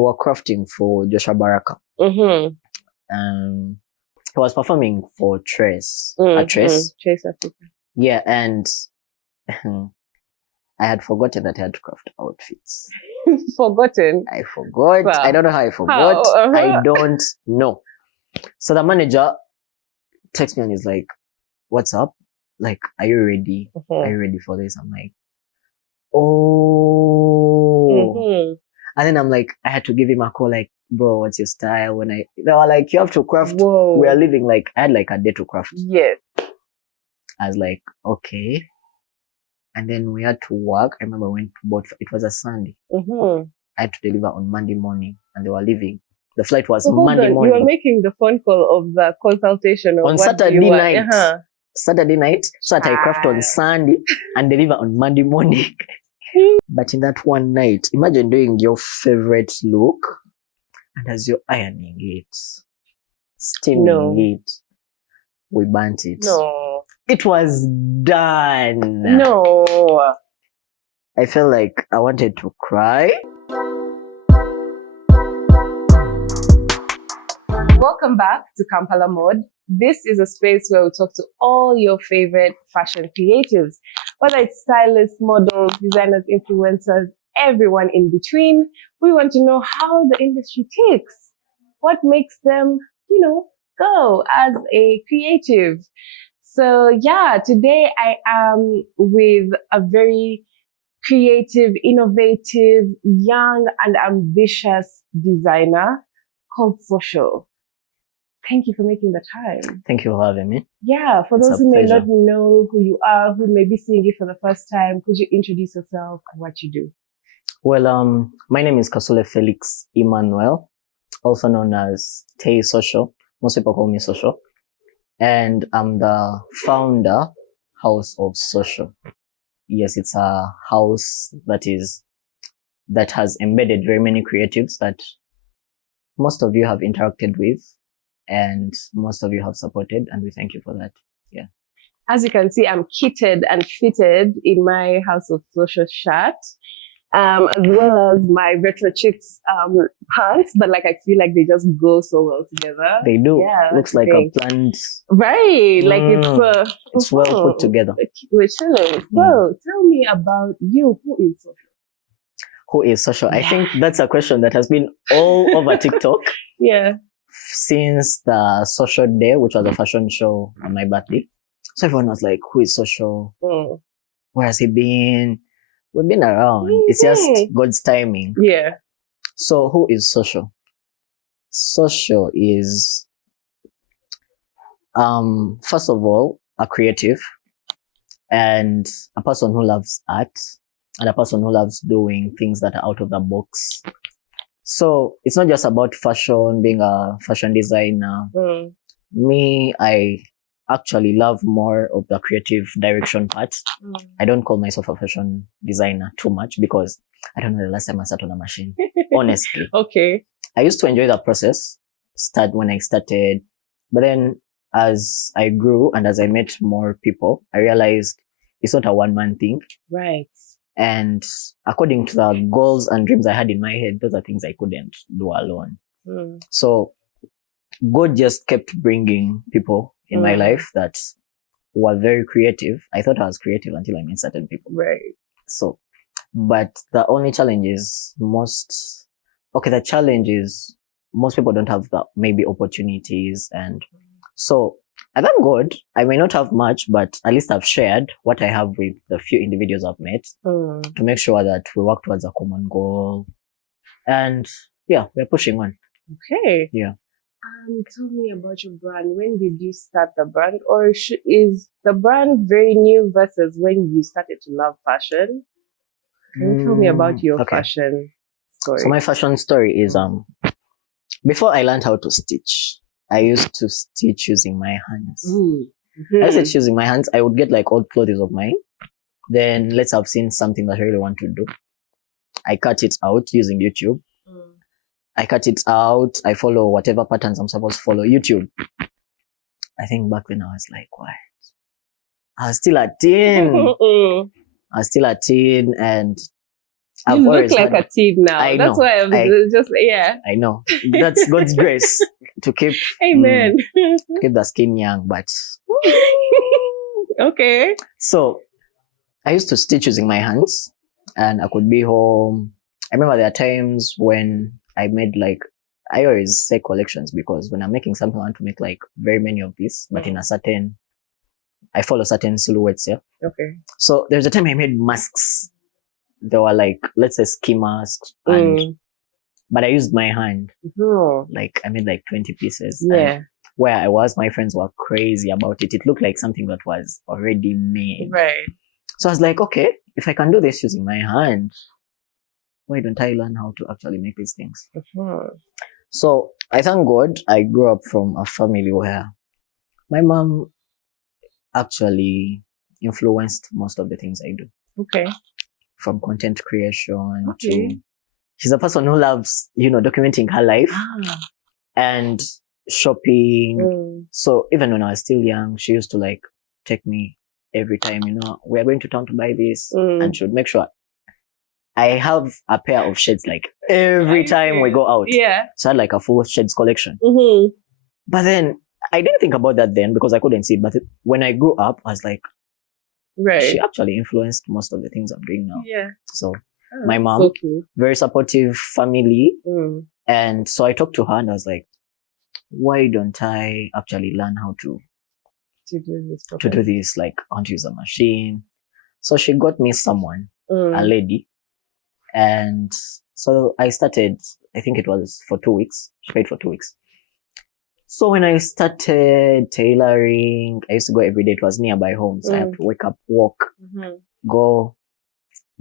were crafting for Joshua Baraka. Mm-hmm. He was performing for Trace. Trace. Trace Africa. Yeah, and I had forgotten that I had to craft outfits. Forgotten? I forgot. Wow. I don't know how I forgot. How? I don't know. So the manager texts me and is like, "What's up? Like, are you ready? Are you ready for this?" I'm like, "Oh." And then I'm like, I had to give him a call, like, "Bro, what's your style?" They were like, "You have to craft." Whoa. We are living like, I had like a day to craft. Yes. I was like, okay. And then we had to work. I remember we went to boat. It was a Sunday. I had to deliver on Monday morning, and they were leaving. The flight was Monday morning. You were making the phone call of the consultation of on what Saturday you night. Saturday night, so that I craft on Sunday and deliver on Monday morning. But in that one night, imagine doing your favorite look, and as you're ironing it, steaming it, we burnt it. No. It was done. No. I felt like I wanted to cry. Welcome back to Kampala Mode. This is a space where we talk to all your favorite fashion creatives, whether it's stylists, models, designers, influencers, everyone in between. We want to know how the industry ticks, what makes them, go as a creative. So yeah, today I am with a very creative, innovative, young and ambitious designer called Sosho. Thank you for making the time. Thank you for having me. Yeah, for those who may not know who you are, who may be seeing you for the first time, could you introduce yourself and what you do? Well, my name is Kasule Felix Emmanuel, also known as Tay Sosho. Most people call me Sosho. And I'm the founder house of Sosho. Yes, it's a house that has embedded very many creatives that most of you have interacted with and most of you have supported, and we thank you for that. Yeah. As you can see, I'm kitted and fitted in my House of Sosho shirt, as well as my Retro Chicks pants, but like I feel like they just go so well together. They do. Yeah, looks like a planned. Right, like it's well put together. We're chilling. So tell me about you. Who is Sosho? Who is Sosho? I think that's a question that has been all over TikTok. Yeah. Since the Social Day, which was a fashion show on my birthday. So everyone was like, who is Sosho? Where has he been? We've been around. It's just God's timing. Yeah. So who is Sosho? Sosho is, first of all, a creative and a person who loves art and a person who loves doing things that are out of the box. So it's not just about fashion, being a fashion designer. Me, I actually love more of the creative direction part. I don't call myself a fashion designer too much because I don't know the last time I sat on a machine, honestly. Okay. I used to enjoy that process, when I started. But then as I grew and as I met more people, I realized it's not a one-man thing. Right. And according to the goals and dreams I had in my head, those are things I couldn't do alone. So God just kept bringing people in my life that were very creative. I thought I was creative until I met certain people. Right. So, but the only challenge is most people don't have the maybe opportunities. And so I thank God, I may not have much, but at least I've shared what I have with the few individuals I've met to make sure that we work towards a common goal. And yeah, we're pushing on. Okay. Yeah. Tell me about your brand. When did you start the brand? Or is the brand very new versus when you started to love fashion? Can you tell me about your fashion story? So my fashion story is, before I learned how to stitch, I used to stitch using my hands. I stitched using my hands. I would get like old clothes of mine. Then let's have seen something that I really want to do. I cut it out using YouTube. I cut it out. I follow whatever patterns I'm supposed to follow. YouTube. I think back then I was like, what? I was still a teen. And I've You look always like had, a teen now. I That's know. why I'm just, yeah. I know. That's God's grace to keep Amen. keep the skin young. But Okay. so I used to stitch using my hands, and I could be home. I remember there are times when I made like, I always say collections, because when I'm making something, I want to make like very many of these, but in a certain, I follow certain silhouettes. Yeah. Okay. So there's a time I made masks. They were like, let's say, ski masks, and but I used my hand. Like I made like 20 pieces. Yeah. And where I was, my friends were crazy about it. It looked like something that was already made. Right. So I was like, okay, if I can do this using my hand, why don't I learn how to actually make these things? So I thank God I grew up from a family where my mom actually influenced most of the things I do. Okay. From content creation Okay. to, she's a person who loves, documenting her life and shopping. So even when I was still young, she used to like take me every time, we are going to town to buy this, and she would make sure I have a pair of shades like every time we go out. Yeah. So I had like a full shades collection. But then I didn't think about that then because I couldn't see it. But when I grew up, I was like, Right. she actually influenced most of the things I'm doing now. Yeah. So my mom, So cool. very supportive family. And so I talked to her and I was like, why don't I actually learn how to do this? Like, I want to use a machine. So she got me someone, a lady. And so I started, I think it was for 2 weeks. She paid for 2 weeks. So when I started tailoring, I used to go every day. It was nearby home. So I have to wake up, walk, go,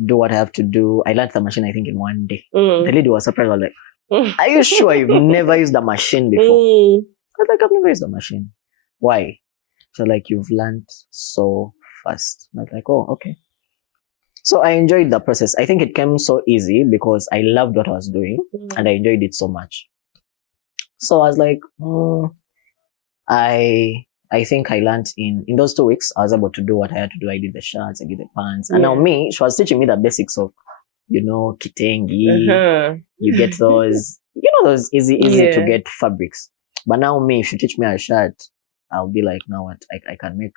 do what I have to do. I learned the machine, I think, in 1 day. The lady was surprised. I was like, are you sure you've never used a machine before? I was like, I've never used a machine. Why? So like, you've learned so fast. I was like, oh, okay. So I enjoyed the process. I think it came so easy because I loved what I was doing and I enjoyed it so much. So I was like, I think I learned in those 2 weeks, I was able to do what I had to do. I did the shirts, I did the pants. And now she was teaching me the basics of, kitengi. You get those, those easy to get fabrics. But now if you teach me a shirt, I'll be like, now what? I can make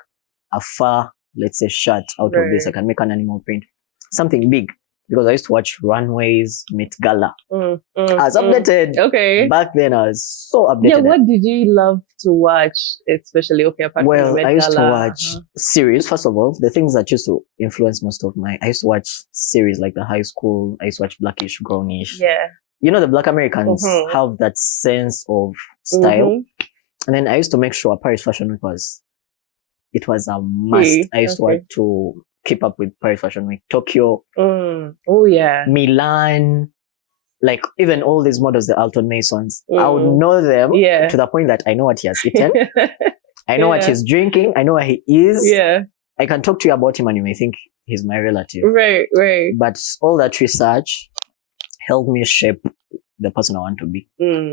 a fur, let's say, shirt out of this. I can make an animal print, something big. Because I used to watch Runways, Met Gala. I was updated. Okay. Back then, I was so updated. Yeah, what did you love to watch, especially, apart from Met Gala? I used to watch series. First of all, the things that used to influence most of I used to watch series like The High School. I used to watch Blackish, Grownish. Yeah. The Black Americans have that sense of style. And then I used to make sure Paris Fashion Week was a must. I used to want to keep up with Paris Fashion Week, Tokyo, Milan, like even all these models, the Alton Masons. I would know them to the point that I know what he has eaten. I know what he's drinking. I know where he is. Yeah. I can talk to you about him and you may think he's my relative. Right. But all that research helped me shape the person I want to be.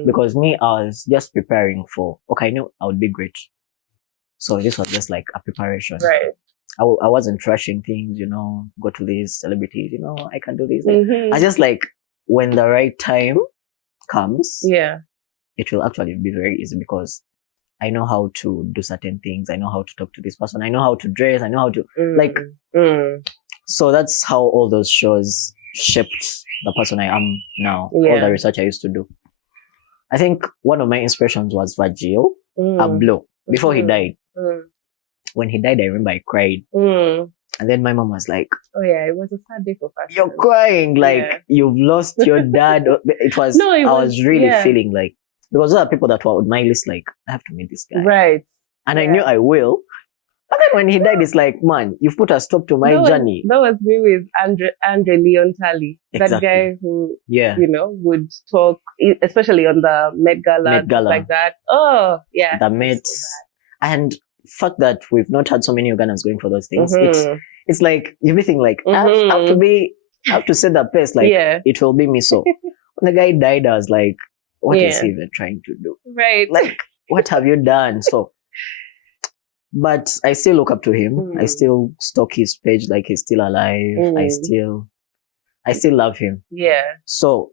Because I was just preparing for, I knew I would be great. So this was just like a preparation. Right. I wasn't rushing things, go to these celebrities, I can do this. I just like, when the right time comes, it will actually be very easy because I know how to do certain things. I know how to talk to this person. I know how to dress. I know how to so that's how all those shows shaped the person I am now. All the research I used to do. I think one of my inspirations was Virgil Abloh before he died. When he died, I remember I cried. And then my mom was like, oh yeah, it was a sad day for fashion. You're crying, like you've lost your dad. I was really feeling like, because there are people that were on my list, like, I have to meet this guy. Right. And I knew I will. But then when he died, it's like, man, you've put a stop to my journey. That was me with Andre Leon Talley. Exactly. That guy who, would talk, especially on the Met Gala, like that. Oh, yeah. The Met. And fact that we've not had so many Ugandans going for those things. It's like, you'll be thinking like, I have to set the pace, like, it will be me. So when the guy died, I was like, what is he even trying to do? Right. Like, what have you done? So, but I still look up to him. I still stalk his page, like he's still alive. I I still love him. Yeah. So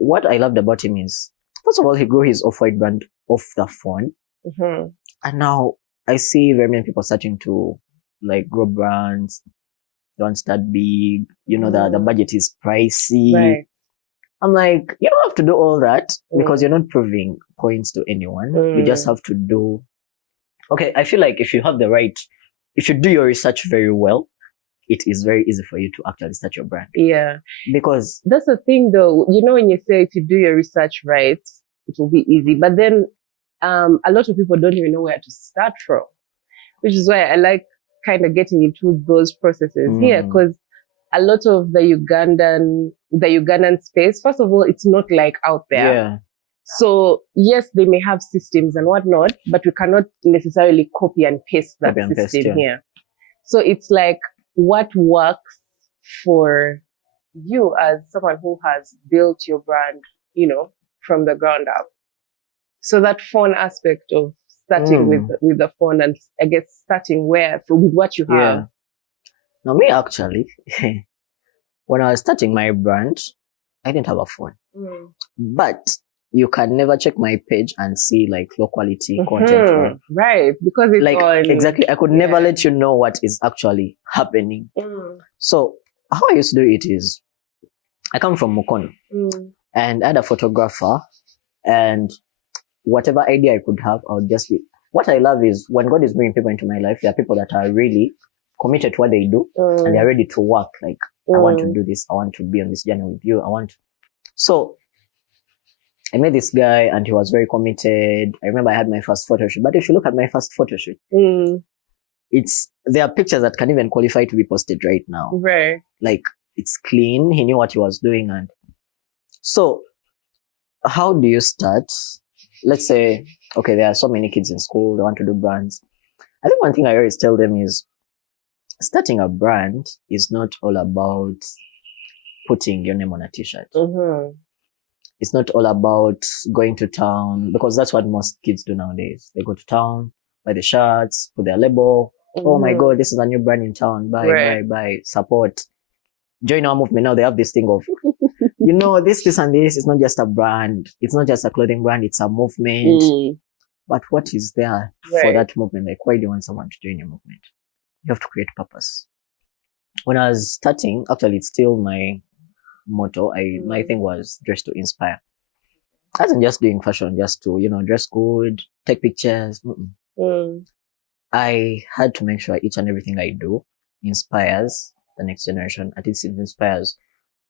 what I loved about him is, first of all, he grew his off-white brand off the phone. Mm-hmm. And now I see very many people starting to like grow brands. Don't start big. The budget is pricey. Right. I'm like, you don't have to do all that because you're not proving points to anyone. You just have to do. Okay, I feel like if you do your research very well, it is very easy for you to actually start your brand. Yeah. Because that's the thing though. When you say if you do your research right, it will be easy. But then a lot of people don't even know where to start from, which is why I like kind of getting into those processes here, because a lot of the Ugandan space, first of all, it's not like out there. Yeah. So yes, they may have systems and whatnot, but we cannot necessarily copy and paste that system here. So it's like what works for you as someone who has built your brand, from the ground up. So that fun aspect of starting with the phone, and I guess starting with what you have. Yeah. Now me actually, when I was starting my brand, I didn't have a phone. But you can never check my page and see like low quality content, right? Right, because it's like on. Exactly. I could never let you know what is actually happening. So how I used to do it is, I come from Mukono, and I had a photographer, and whatever idea I could have, I would just be. What I love is when God is bringing people into my life, there are people that are really committed to what they do, and they're ready to work. Like, I want to do this. I want to be on this journey with you. So I met this guy and he was very committed. I remember I had my first photo shoot. But if you look at my first photo shoot, there are pictures that can even qualify to be posted right now. Right. Like, it's clean. He knew what he was doing. And so how do you start? Let's say, okay, there are so many kids in school. They want to do brands. I think one thing I always tell them is starting a brand is not all about putting your name on a t-shirt. It's not all about going to town, because that's what most kids do nowadays. They go to town, buy the shirts, put their label. Oh my God, this is a new brand in town. Buy, support. Join our movement. Now they have this thing of, this and this is not just a brand. It's not just a clothing brand. It's a movement. But what is there for that movement? Like, why do you want someone to join your movement? You have to create purpose. When I was starting, actually, it's still my motto. My thing was dress to inspire. I wasn't just doing fashion just to, dress good, take pictures. I had to make sure each and everything I do inspires the next generation. At least it inspires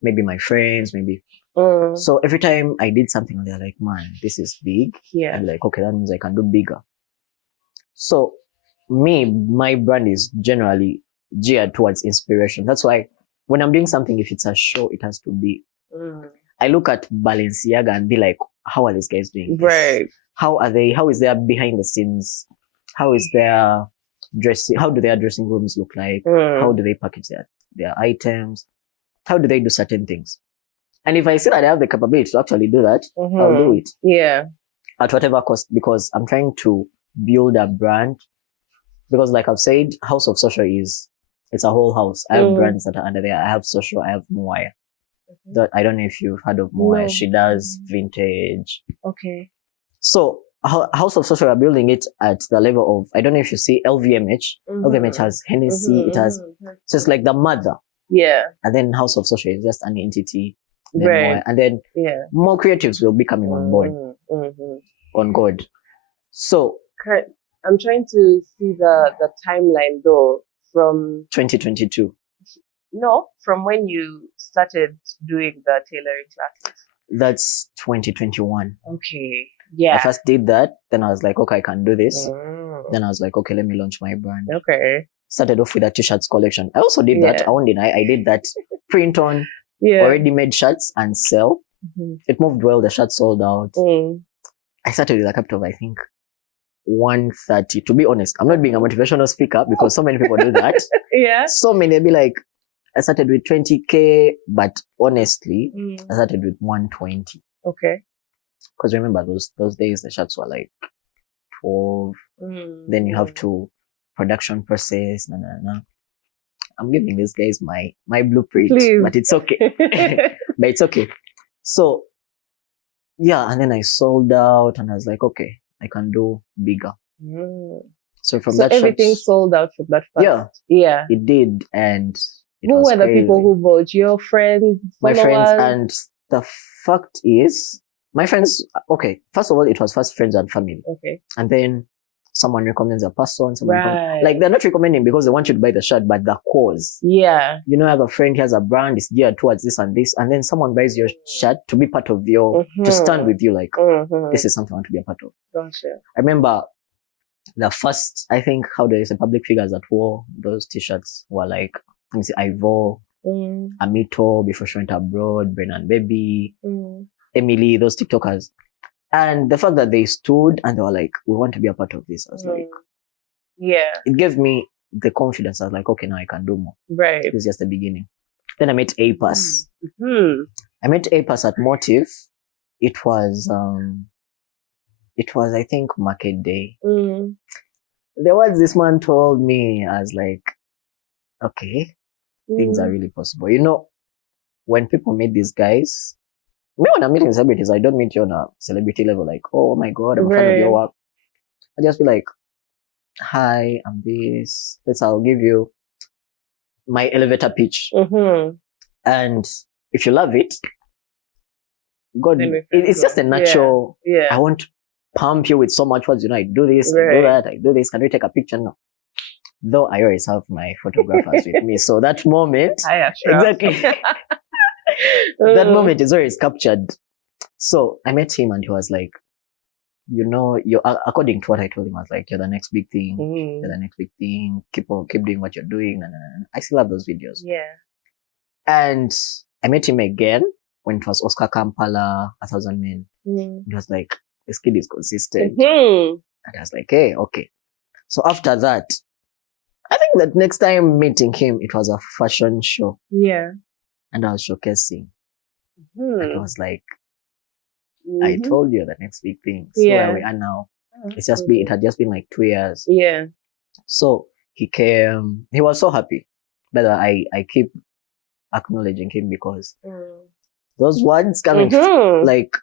maybe my friends, maybe. So every time I did something, they're like, man, this is big. Yeah. I'm like, okay, that means I can do bigger. So my brand is generally geared towards inspiration. That's why when I'm doing something, if it's a show, it has to be. I look at Balenciaga and be like, how are these guys doing this? Right. How is their behind the scenes? How is their dressing? How do their dressing rooms look like? How do they package their items? How do they do certain things? And if I see that I have the capability to actually do that, I'll do it. Yeah. At whatever cost, because I'm trying to build a brand. Because like I've said, House of Sosho it's a whole house. I have brands that are under there. I have Sosho, I have Moaya. That I don't know if you've heard of Moaya. No. She does vintage. Okay. So House of Sosho, we're building it at the level of, I don't know if you see LVMH. LVMH has Hennessy. It has, so it's like the mother. Yeah. And then House of Sosho is just an entity. Then Moaya. And then more creatives will be coming on board. On God. So I'm trying to see the timeline though, from 2022. No, from when you started doing the tailoring classes. That's 2021. Okay. Yeah. I first did that. Then I was like, okay, I can do this. Then I was like, okay, let me launch my brand. Okay. Started off with a t-shirts collection. I also did that. I won't deny. I did that. Print on already made shirts and sell. It moved well. The shirts sold out. I started with a capital of, I think, 130. To be honest, I'm not being a motivational speaker because so many people do that. So many, they'll be like, I started with 20K, but honestly, I started with 120. Okay. Because remember, those days, the shirts were like 12. Then you have to production process. I'm giving these guys my blueprint, Please. but it's okay. But it's okay. So yeah, and then I sold out, and I was like, okay, I can do bigger. So from that everything shot, sold out from that first. Yeah. Yeah. it did, and it Who was were the people crazy. who bought? Your friends, My followers? friends, and the fact is, my friends. Okay, first of all, it was first friends and family, Okay. and then someone recommends a person. Someone Right. like they're not recommending because they want you to buy the shirt, but the cause. Yeah. You know, I have a friend, he has a brand, it's geared towards this and this, and then someone buys your shirt to be part of your, to stand with you, like, this is something I want to be a part of. Gotcha. I remember the first, I think, how there is a public figures that wore those t-shirts were like, let me see, Ivor, Amito, before she went abroad, Brennan Baby, Emily, those TikTokers. And the fact that they stood and they were like, we want to be a part of this, I was like, yeah, it gave me the confidence. I was like, okay, now I can do more. right. This is just the beginning. Then I met APAS. I met APAS at Motive. It was I think market day. The words this man told me, I was like, okay, things are really possible. You know, when people meet these guys, me when I'm meeting celebrities, I don't meet you on a celebrity level, like, oh my God, I'm a fan of your work. I just be like, hi, I'm this. I'll give you my elevator pitch. And if you love it, God, it's just a natural, I want to pump you with so much words, you know, I do this, I do that, I do this, can we take a picture? No. Though I always have my photographers with me. So that moment, exactly, that moment is always captured. So I met him and he was like, you know, according to what I told him, I was like, you're the next big thing. You're the next big thing. Keep doing what you're doing. And I still have those videos. Yeah. And I met him again when it was Oscar Kampala, 1,000 Men. He was like, this kid is consistent. And I was like, hey, okay. So after that, I think that next time meeting him, it was a fashion show. Yeah. And I was showcasing. And I was like, I told you the next big thing. So where we are now, it had just been like 2 years. Yeah. So he came, he was so happy. But I keep acknowledging him because those words coming, like,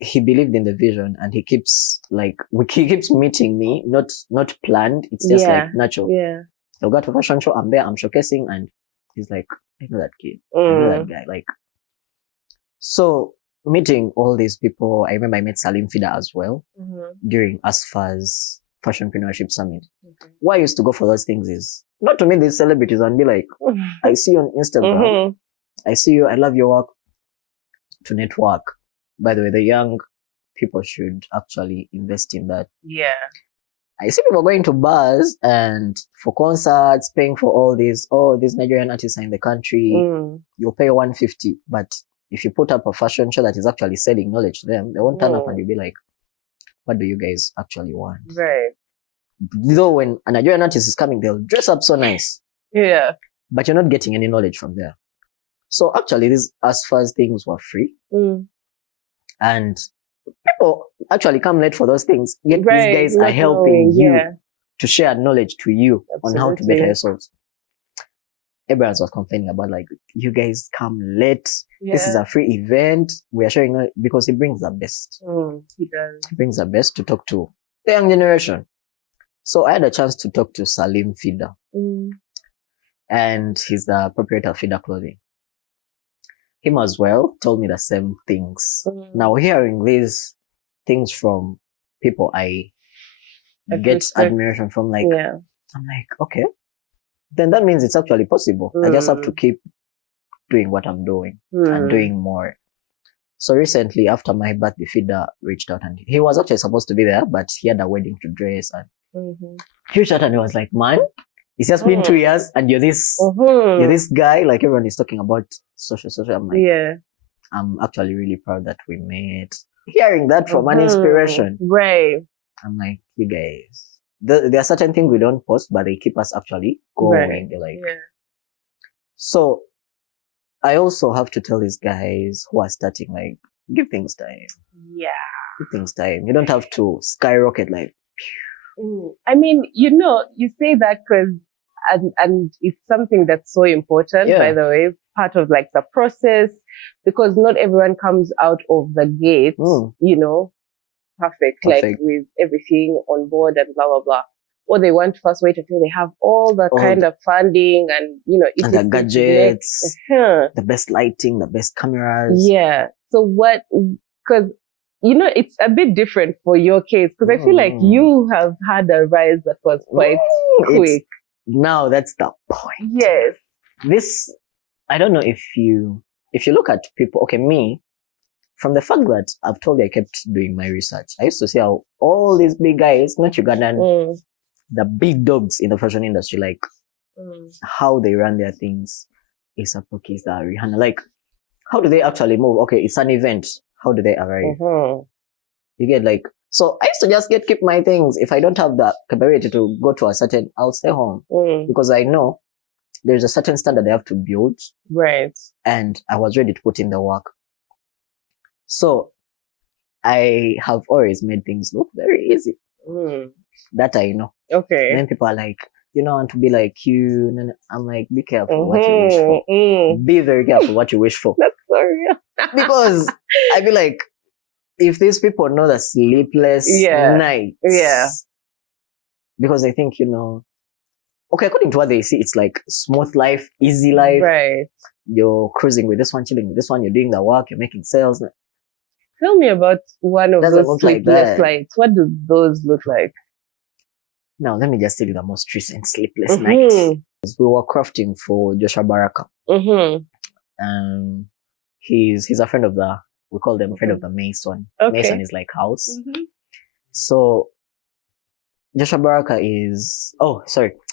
he believed in the vision and he keeps meeting me, not planned. It's just like natural. Yeah. He'll go to a fashion show, I'm there, I'm showcasing, and he's like, I know that kid. I know that guy. Like, so meeting all these people, I remember I met Salim Fida as well during ASFA's Fashionpreneurship Summit. Why I used to go for those things is not to meet these celebrities and be like, I see you on Instagram. I see you, I love your work. To network. By the way, the young people should actually invest in that. Yeah. I see people going to bars and for concerts, paying for all these, these Nigerian artists are in the country. You'll pay 150. But if you put up a fashion show that is actually selling knowledge to them, they won't turn up and you'll be like, what do you guys actually want? Right. Though when a Nigerian artist is coming, they'll dress up so nice. Yeah. But you're not getting any knowledge from there. So actually, these ASFA's things were free. And people actually come late for those things. Yet these guys are helping you to share knowledge to you on how to better yourselves. Everyone was complaining about, like, you guys come late. This is a free event. We are showing it because he brings the best. He does. He brings the best to talk to the young generation. So I had a chance to talk to Salim Fida. And he's the proprietor of Fida Clothing. Him as well told me the same things. Now, hearing these things from people I get admiration from, like, I'm like, okay, then that means it's actually possible. I just have to keep doing what I'm doing and doing more. So recently, after my birthday, Fida reached out and he was actually supposed to be there, but he had a wedding to dress. And he reached out and he was like, man, it's just been 2 years and you're this guy, like everyone is talking about social. I'm like, I'm actually really proud that we met. Hearing that from an inspiration. Right. I'm like, you guys, there are certain things we don't post, but they keep us actually going. They're like, so I also have to tell these guys who are starting, like, give things time. Yeah. Give things time. You don't have to skyrocket like. I mean, you know, you say that because and it's something that's so important, Yeah. by the way, part of like the process, because not everyone comes out of the gate, perfect, like Perfect. with everything on board and blah, blah, blah. Or they want to first wait until they have all the kind of funding and, And the gadgets, the best lighting, the best cameras. Yeah. So because, it's a bit different for your case, because I feel like you have had a rise that was quite quick. Now that's the point. Yes. This, I don't know if you look at people, okay, me, from the fact that I've told you I kept doing my research, I used to see how all these big guys, not Ugandan, the big dogs in the fashion industry, like how they run their things. A$AP Rocky, Rihanna, like how do they actually move? Okay, it's an event. How do they arrive? You get like, so I used to just keep my things. If I don't have the capability to go to I'll stay home because I know there's a certain standard they have to build. Right. And I was ready to put in the work. So I have always made things look very easy. That I know. Okay. And then people are like, I want to be like you. And I'm like, be careful what you wish for. Be very careful what you wish for. That's so real. Because I feel like if these people know the sleepless nights. Yeah. Because I think, okay, according to what they see, it's like smooth life, easy life. Right. You're cruising with this one, chilling with this one, you're doing the work, you're making sales. Tell me about one of those sleepless nights. What do those look like? Now, let me just tell you the most recent sleepless nights. We were crafting for Joshua Baraka. He's a friend of we call them a friend of the Mason. Okay. Mason is like house. So, Joshua Baraka he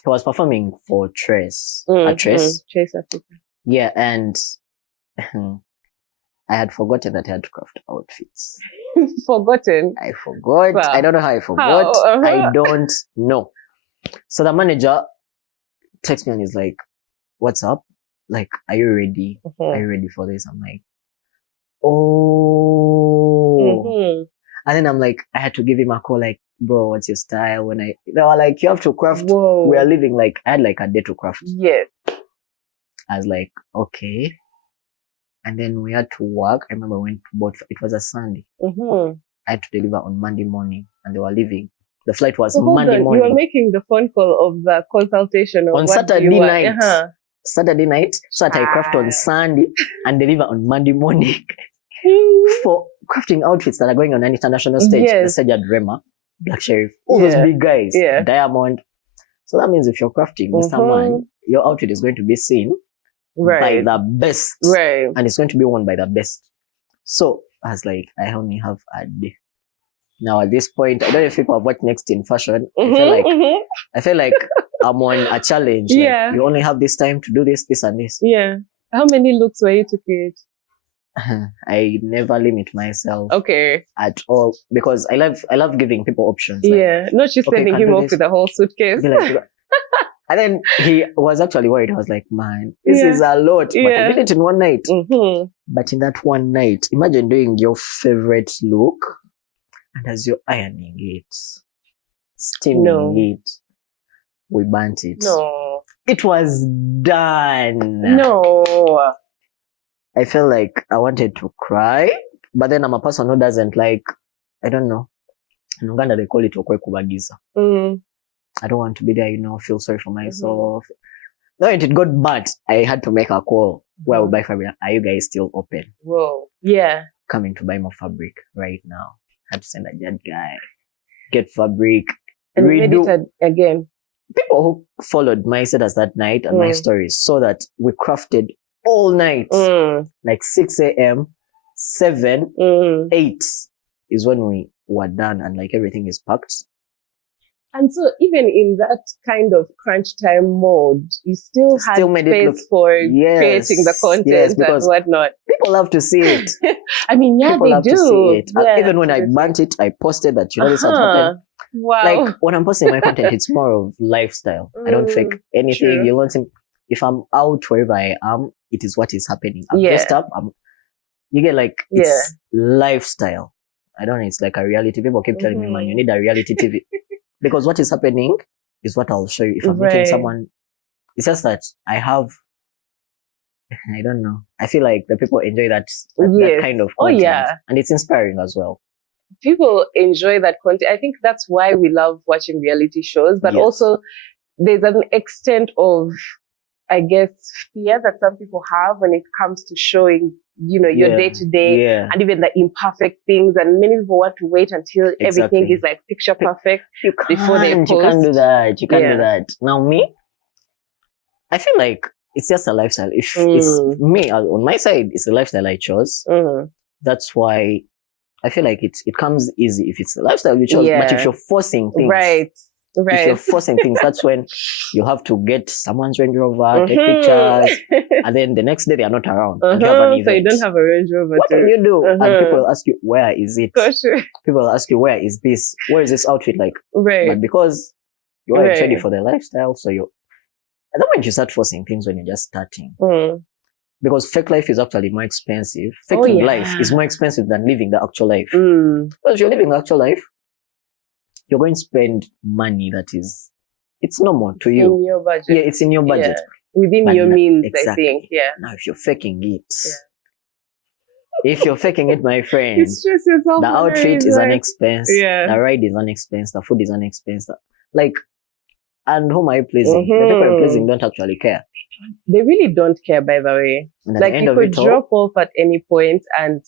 was performing for Trace. Trace. Trace Africa. Yeah, and I had forgotten that I had to craft outfits. Forgotten? I forgot. Wow. I don't know how I forgot. I don't know. So the manager texts me and is like, what's up? Like, are you ready? Are you ready for this? I'm like, oh. And then I'm like, I had to give him a call, like, bro, what's your style? They were like, you have to craft. Whoa. We are living like, I had like a day to craft. Yes. I was like, okay. And then we had to work. I remember when it was a Sunday. I had to deliver on Monday morning and they were leaving. The flight was Monday morning. You were making the phone call of the consultation of on Saturday night. Saturday night, so that I craft on Sunday and deliver on Monday morning for crafting outfits that are going on an international stage. Yes. The Sajad Rema, Black Sheriff, all those big guys, Diamond. So that means if you're crafting Mr. Man, your outfit is going to be seen by the best. Right. And it's going to be worn by the best. So I was like, I only have a day. Now at this point, I don't know if people have watched Next in Fashion. I feel like I'm on a challenge. Like, you only have this time to do this, this, and this. Yeah. How many looks were you to create? I never limit myself. Okay. At all, because I love giving people options. Like, not just sending him off with a whole suitcase. And then he was actually worried. I was like, man, this is a lot. But I did it in one night. But in that one night, imagine doing your favorite look. And as you're ironing it, steaming it, we burnt it. No. It was done. No. I felt like I wanted to cry. But then I'm a person who doesn't like, I don't know. In Uganda, they call it okwe kubagiza. I don't want to be there, feel sorry for myself. No, it got bad. I had to make a call where I would buy fabric. Are you guys still open? Whoa. Yeah. Coming to buy more fabric right now. Had to send a jet guy, get fabric, and redo it again. People who followed my status that night and my stories saw that we crafted all night, like 6 a.m., 7, 8 is when we were done and like everything is packed. And so even in that kind of crunch time mode, you still had space for creating the content and whatnot. People love to see it. I mean, people love do. To see it. Yeah, even when I burnt it, I posted that, this had happened. Wow. Like when I'm posting my content, it's more of lifestyle. I don't fake anything. True. You learn something. If I'm out wherever I am, it is what is happening. I'm dressed up. You get like, it's lifestyle. I don't know. It's like a reality. People keep telling me, man, you need a reality TV. Because what is happening is what I'll show you. If I'm meeting someone It's just that I don't know. I feel like the people enjoy that Yes. kind of Oh, content. yeah. And it's inspiring as well. People enjoy that content. I think that's why we love watching reality shows, but Yes. also there's an extent of, I guess, fear that some people have when it comes to showing, your Yeah. day to day Yeah. and even the imperfect things. And many people want to wait until everything Exactly. is like picture perfect. You Before they can't do post. that. You can't Yeah. do that. Now me, I feel like it's just a lifestyle. If it's me on my side, it's the lifestyle I chose. That's why I feel like it comes easy if it's the lifestyle you chose. But if Yeah. you're forcing things, Right. if you're forcing things, that's when you have to get someone's Range Rover, take pictures, and then the next day they are not around. And you have an event. So you don't have a Range Rover. What will you do? And people will ask you, where is it? Sure. People will ask you, where is this? Where is this outfit like? Right. But because you are Right. ready for the lifestyle, so at the moment you start forcing things when you're just starting. Because fake life is actually more expensive. Faking life is more expensive than living the actual life. Because if you're living the actual life, you're going to spend money that is, it's normal to you. In your budget. Yeah, it's in your budget. Yeah. Within But your means, exactly. I think. Yeah. Now, if you're faking it, if you're faking it, my friend, You stress yourself. the outfit is an expense. Yeah. The ride is an expense. The food is an expense. Like, and whom are you pleasing? The people you're pleasing don't actually care. They really don't care, by the way. And at Like, the end you of could it all, drop off at any point and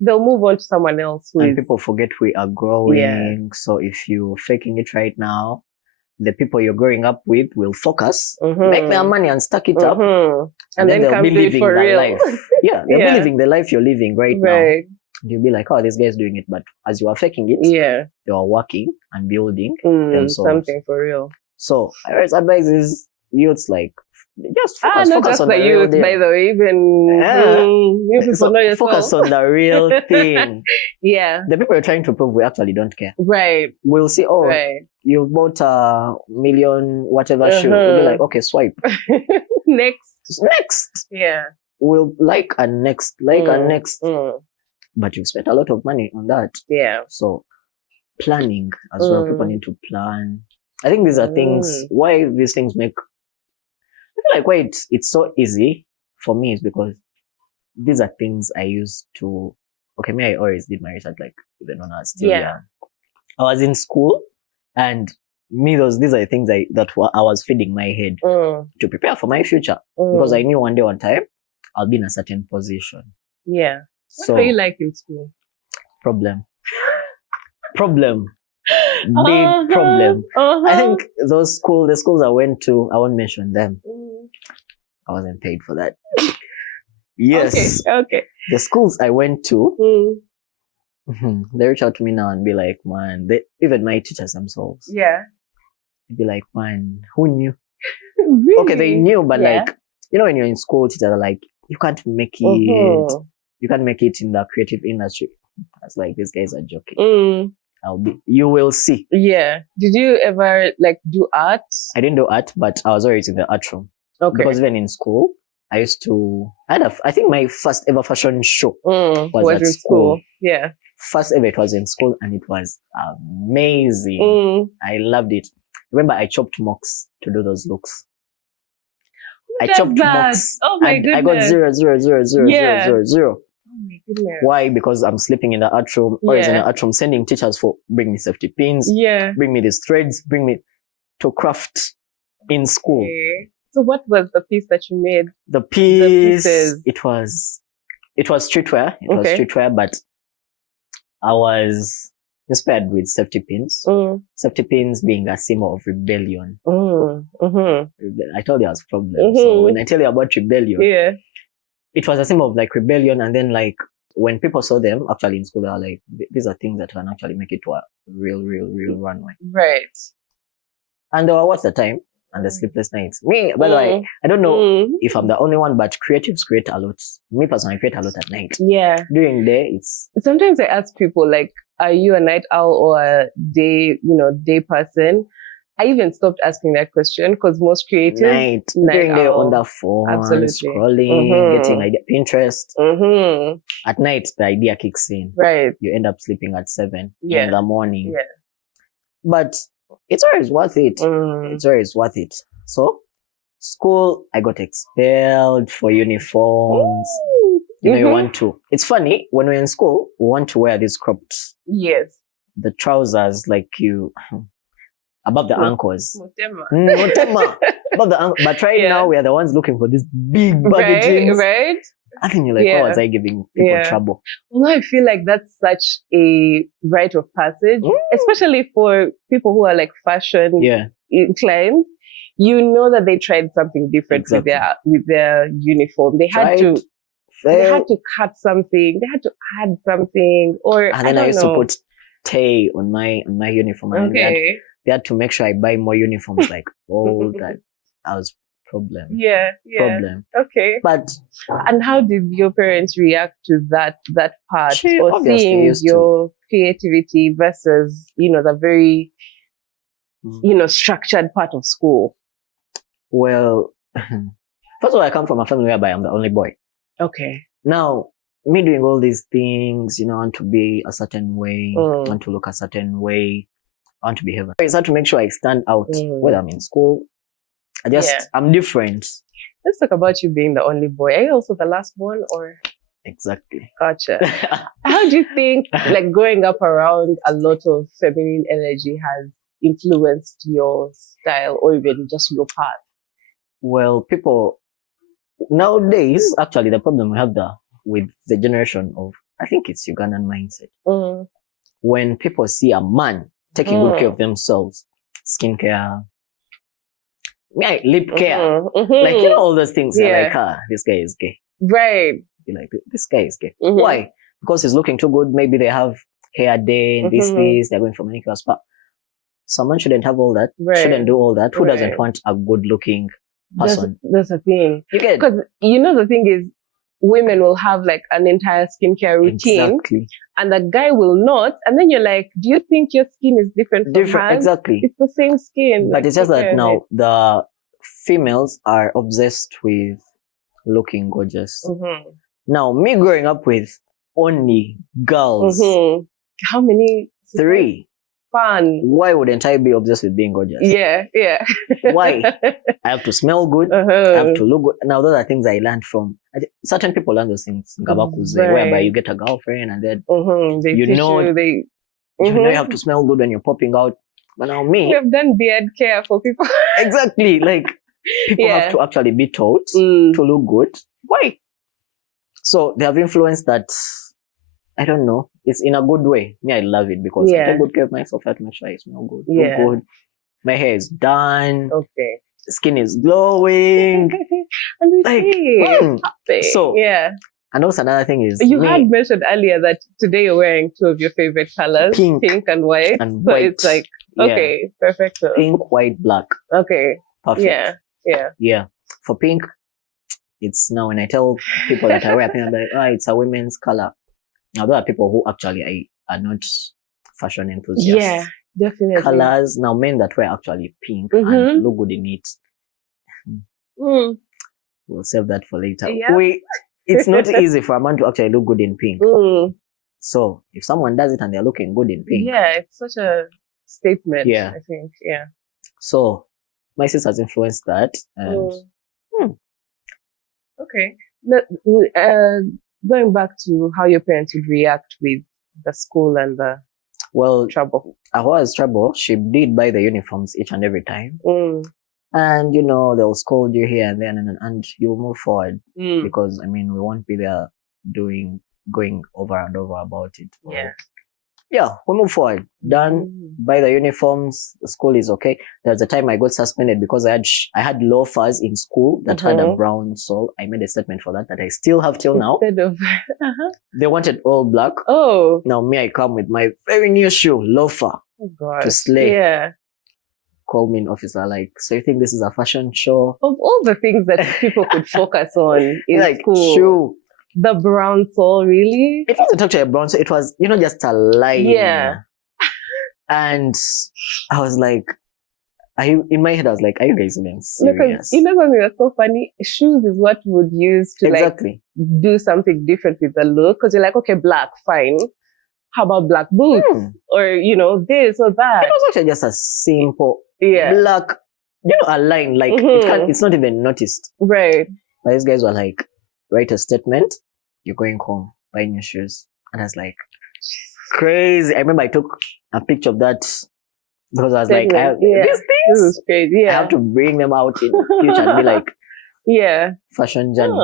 they'll move on to someone else who and is. people forget we are growing. Yeah. So if you're faking it right now, the people you're growing up with will focus, make their money and stack it up. And then they'll come be do it living for the real. life. Yeah, they'll be living the life you're living right now. Right. You'll be like, oh, this guy's doing it. But as you are faking it, Yeah. you are working and building themselves. Something for real. So, my advice is youths like, just focus, not focus just on the the real youth, deal. by the way, even you people So know yourself. focus on the real thing. Yeah. The people you're trying to prove we actually don't care. Right. We'll see, oh, Right. you bought a million whatever shoe. We'll be like, okay, swipe. Next. Yeah. We'll like a next. But you've spent a lot of money on that. Yeah. So planning as well. People need to plan. I think these are things, why these things make, I feel like why it's so easy for me is because these are things I used to, okay, me, I always did my research, like, even when I was still young. I was in school and these are the things I was feeding my head to prepare for my future because I knew one day, one time, I'll be in a certain position. Yeah. So, what do you like in school? Problem. Big problem. I think the schools I went to, I won't mention them. I wasn't paid for that. Yes. Okay. The schools I went to, they reach out to me now and be like, man, even my teachers themselves. Yeah. They'd be like, man, who knew? Really? Okay, they knew, but like, when you're in school, teachers are like, you can't make it. You can't make it in the creative industry. I was like, these guys are joking. You will see. Yeah. Did you ever do art? I didn't do art, but I was always in the art room. Okay. Because even in school, I think my first ever fashion show was at school. Yeah. First ever, it was in school and it was amazing. I loved it. Remember, I chopped mocks to do those looks. I chopped mocks. Oh my goodness. I got 0, 0, 0, 0, 0, 0, 0. Oh my goodness. Why? Because I'm sleeping in the art room, or is in the art room, sending teachers for bring me safety pins, bring me these threads, bring me to craft in school. Okay. So what was the piece that you made? The pieces. It was streetwear. It was streetwear, but I was inspired with safety pins. Safety pins being a symbol of rebellion. I told you I was problem. So when I tell you about rebellion, it was a symbol of like rebellion. And then like when people saw them actually in school, they were like, these are things that can actually make it to a real runway. Right. And they were what's the time? And the sleepless nights. Me, by the way, I don't know if I'm the only one, but creatives create a lot. Me personally, I create a lot at night. Yeah. During the day, it's... Sometimes I ask people, like, are you a night owl or a day person? I even stopped asking that question because most creatives... Night during day on the phone, scrolling, getting idea, Pinterest. At night, the idea kicks in. Right. You end up sleeping at 7 in the morning. Yeah. But it's always worth it. It's always worth it. So School, I got expelled for uniforms. You know, you want to. It's funny, when we're in school, we want to wear these cropped. Yes. The trousers, like you, above the ankles. Mutema. Mutema. Above the ankle. But right now, we are the ones looking for these big baggy jeans. Right. I think you're like, oh, was I giving people trouble? Well, I feel like that's such a rite of passage, especially for people who are like fashion inclined. You know that they tried something different with their uniform. They had to cut something. They had to add something, or and then I used to put Tay on my uniform. And they had to make sure I buy more uniforms. Like all that, I was problem. Problem. Okay. But and how did your parents react to that part, or seeing your creativity versus the very structured part of school? Well, first of all, I come from a family whereby I'm the only boy. Okay. Now, me doing all these things, I want to be a certain way, I want to look a certain way, I want to behave. I just have to make sure I stand out, whether I'm in school. I'm different. Let's talk about you being the only boy. Are you also the last one, or? Exactly. Gotcha. How do you think, like, growing up around a lot of feminine energy has influenced your style, or even just your path? Well, people nowadays, actually, the problem we have with the generation of, I think it's Ugandan mindset. When people see a man taking good care of themselves, skincare, lip care, like, all those things, are like, this guy is gay. Right. You're like, this guy is gay. Why? Because he's looking too good. Maybe they have hair day, this, they're going for manicure spa. Someone shouldn't have all that, shouldn't do all that. Who doesn't want a good looking person? That's the thing. You get it? Because, the thing is, women will have like an entire skincare routine. Exactly. And the guy will not. And then you're like, do you think your skin is different from hers? Exactly. It's the same skin. But it's just that now the females are obsessed with looking gorgeous. Now, me growing up with only girls. How many? 3. Fun. Why wouldn't I be obsessed with being gorgeous? Yeah. Why? I have to smell good. I have to look good. Now, those are things I learned from. Certain people learn those things. Whereby you get a girlfriend and then you know you have to smell good when you're popping out. But now me, we have done beard care for people. Exactly. Like, people have to actually be taught to look good. Why? So they have influenced that. I don't know. It's in a good way. Me, I love it because I take good care of myself. I have to make sure I smell good. Look good. My hair is done. Okay. Skin is glowing. And we see. So, and also another thing is, you had mentioned earlier that today you're wearing 2 of your favorite colors, pink and white. So it's like, okay, perfect. Pink, white, black. Okay. Perfect. Yeah. For pink, it's now when I tell people that I wear pink, I'm like, it's a women's color. Now, there are people who actually are not fashion enthusiasts. Yeah, definitely. Colors, now men that wear actually pink and look good in it. We'll save that for later. Yeah. It's not easy for a man to actually look good in pink. So, if someone does it and they're looking good in pink. Yeah, it's such a statement, I think. Yeah. So, my sister has influenced that. And, Okay. Going back to how your parents would react with the school and the trouble. As well as trouble, she did buy the uniforms each and every time. And, they'll scold you here and there and you'll move forward. Because, we won't be there going over and over about it. Yeah, we move forward. Done. Buy the uniforms. The school is okay. There was a time I got suspended because I had loafers in school that had a brown sole. I made a statement for that I still have till now. Instead of they wanted all black. Oh. Now me, I come with my very new shoe, loafer, to slay. Yeah. Call me an officer, like, so you think this is a fashion show? Of all the things that people could focus on in school. Shoe. The brown sole, really? It wasn't actually a brown sole. It was, just a line. Yeah. And I was like, in my head, I was like, are you guys being serious? Because, something that's so funny? Shoes is what we would use to do something different with the look. Because you're like, okay, black, fine. How about black boots? Or, this or that. It was actually just a simple black a line, like, it's not even noticed. Right. But these guys were like, write a statement, you're going home, buy new shoes. And I was like, crazy. I remember I took a picture of that because I was like, these This things, is crazy. I have to bring them out in the future and be like, fashion journey.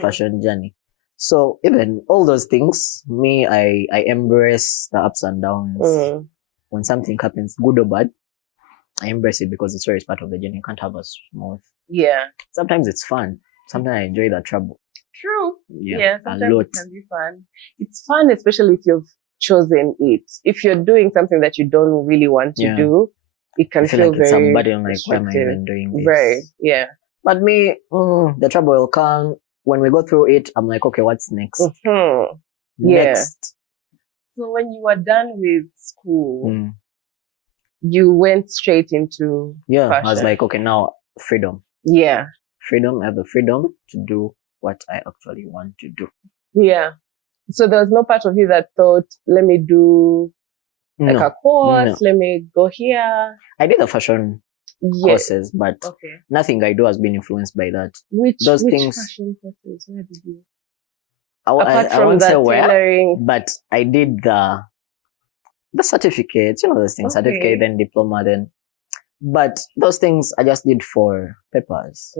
Fashion journey. So even all those things, me, I embrace the ups and downs. When something happens, good or bad, I embrace it because it's always part of the journey. You can't have a smooth. Yeah. Sometimes it's fun. Sometimes I enjoy the trouble. True. Yeah, sometimes a lot. it can be fun. It's fun, especially if you've chosen it. If you're doing something that you don't really want to do, it can I feel like it's very a burden. Like, why am I even doing this? Right. Yeah. But me, the trouble will come. When we go through it, I'm like, okay, what's next? Next. So when you were done with school, you went straight into fashion. I was like, okay, now freedom. Yeah. Freedom. I have the freedom to do what I actually want to do. Yeah. So there was no part of you that thought, let me do like a course, let me go here. I did the fashion courses, but nothing I do has been influenced by that. Which fashion courses? Where did you? Apart from the tailoring, but I did the certificates, those things, certificate, then diploma, then. But those things I just did for papers.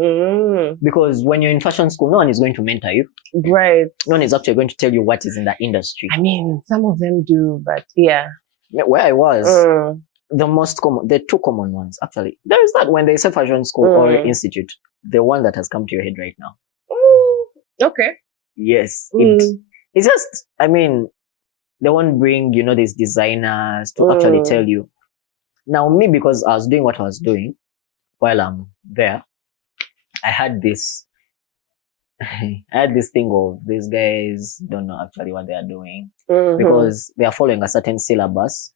Because when you're in fashion school, no one is going to mentor you. Right. No one is actually going to tell you what is in the industry. I mean, some of them do, but yeah. Where I was, the two common ones, actually. There is that when they say fashion school or institute, the one that has come to your head right now. Okay. Yes. It's just, I mean, they won't bring, these designers to actually tell you. Now, me, because I was doing what I was doing while I'm there, I had this thing of these guys don't know actually what they are doing because they are following a certain syllabus,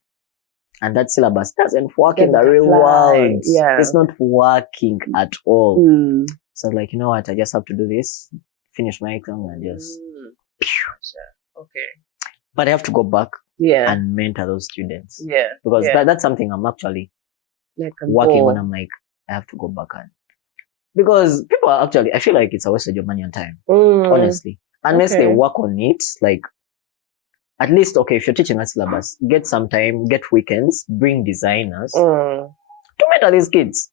and that syllabus doesn't work in the real world. Yeah. It's not working at all. So like, you know what? I just have to do this, finish my exam, and just. Okay. But I have to go back and mentor those students. Yeah. Because that's something I'm actually working on. I'm like, I have to go back and. Because people are actually, I feel like it's a waste of your money and time. Honestly. Unless they work on it, like, at least, okay, if you're teaching a syllabus, get some time, get weekends, bring designers to mentor these kids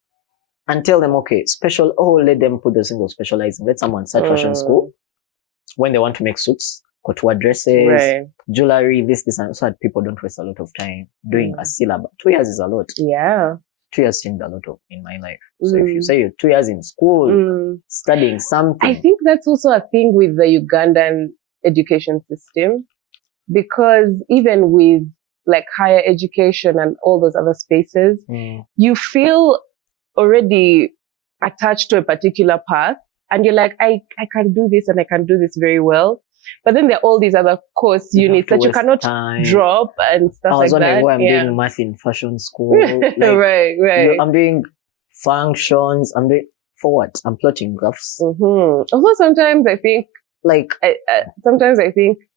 and tell them, okay, let them put those things specializing. Let someone start fashion school when they want to make suits, couture dresses, jewelry, this, and so that people don't waste a lot of time doing a syllabus. 2 years is a lot. Yeah. 2 years changed a lot in my life. So if you say you're 2 years in school, studying something. I think that's also a thing with the Ugandan education system, because even with like higher education and all those other spaces, you feel already attached to a particular path, and you're like, I can do this and I can do this very well. But then there are all these other course units that you cannot drop and stuff like that. I was wondering why I'm doing math in fashion school. Like, right. I'm doing functions. I'm doing, for what? I'm plotting graphs. Also, sometimes I think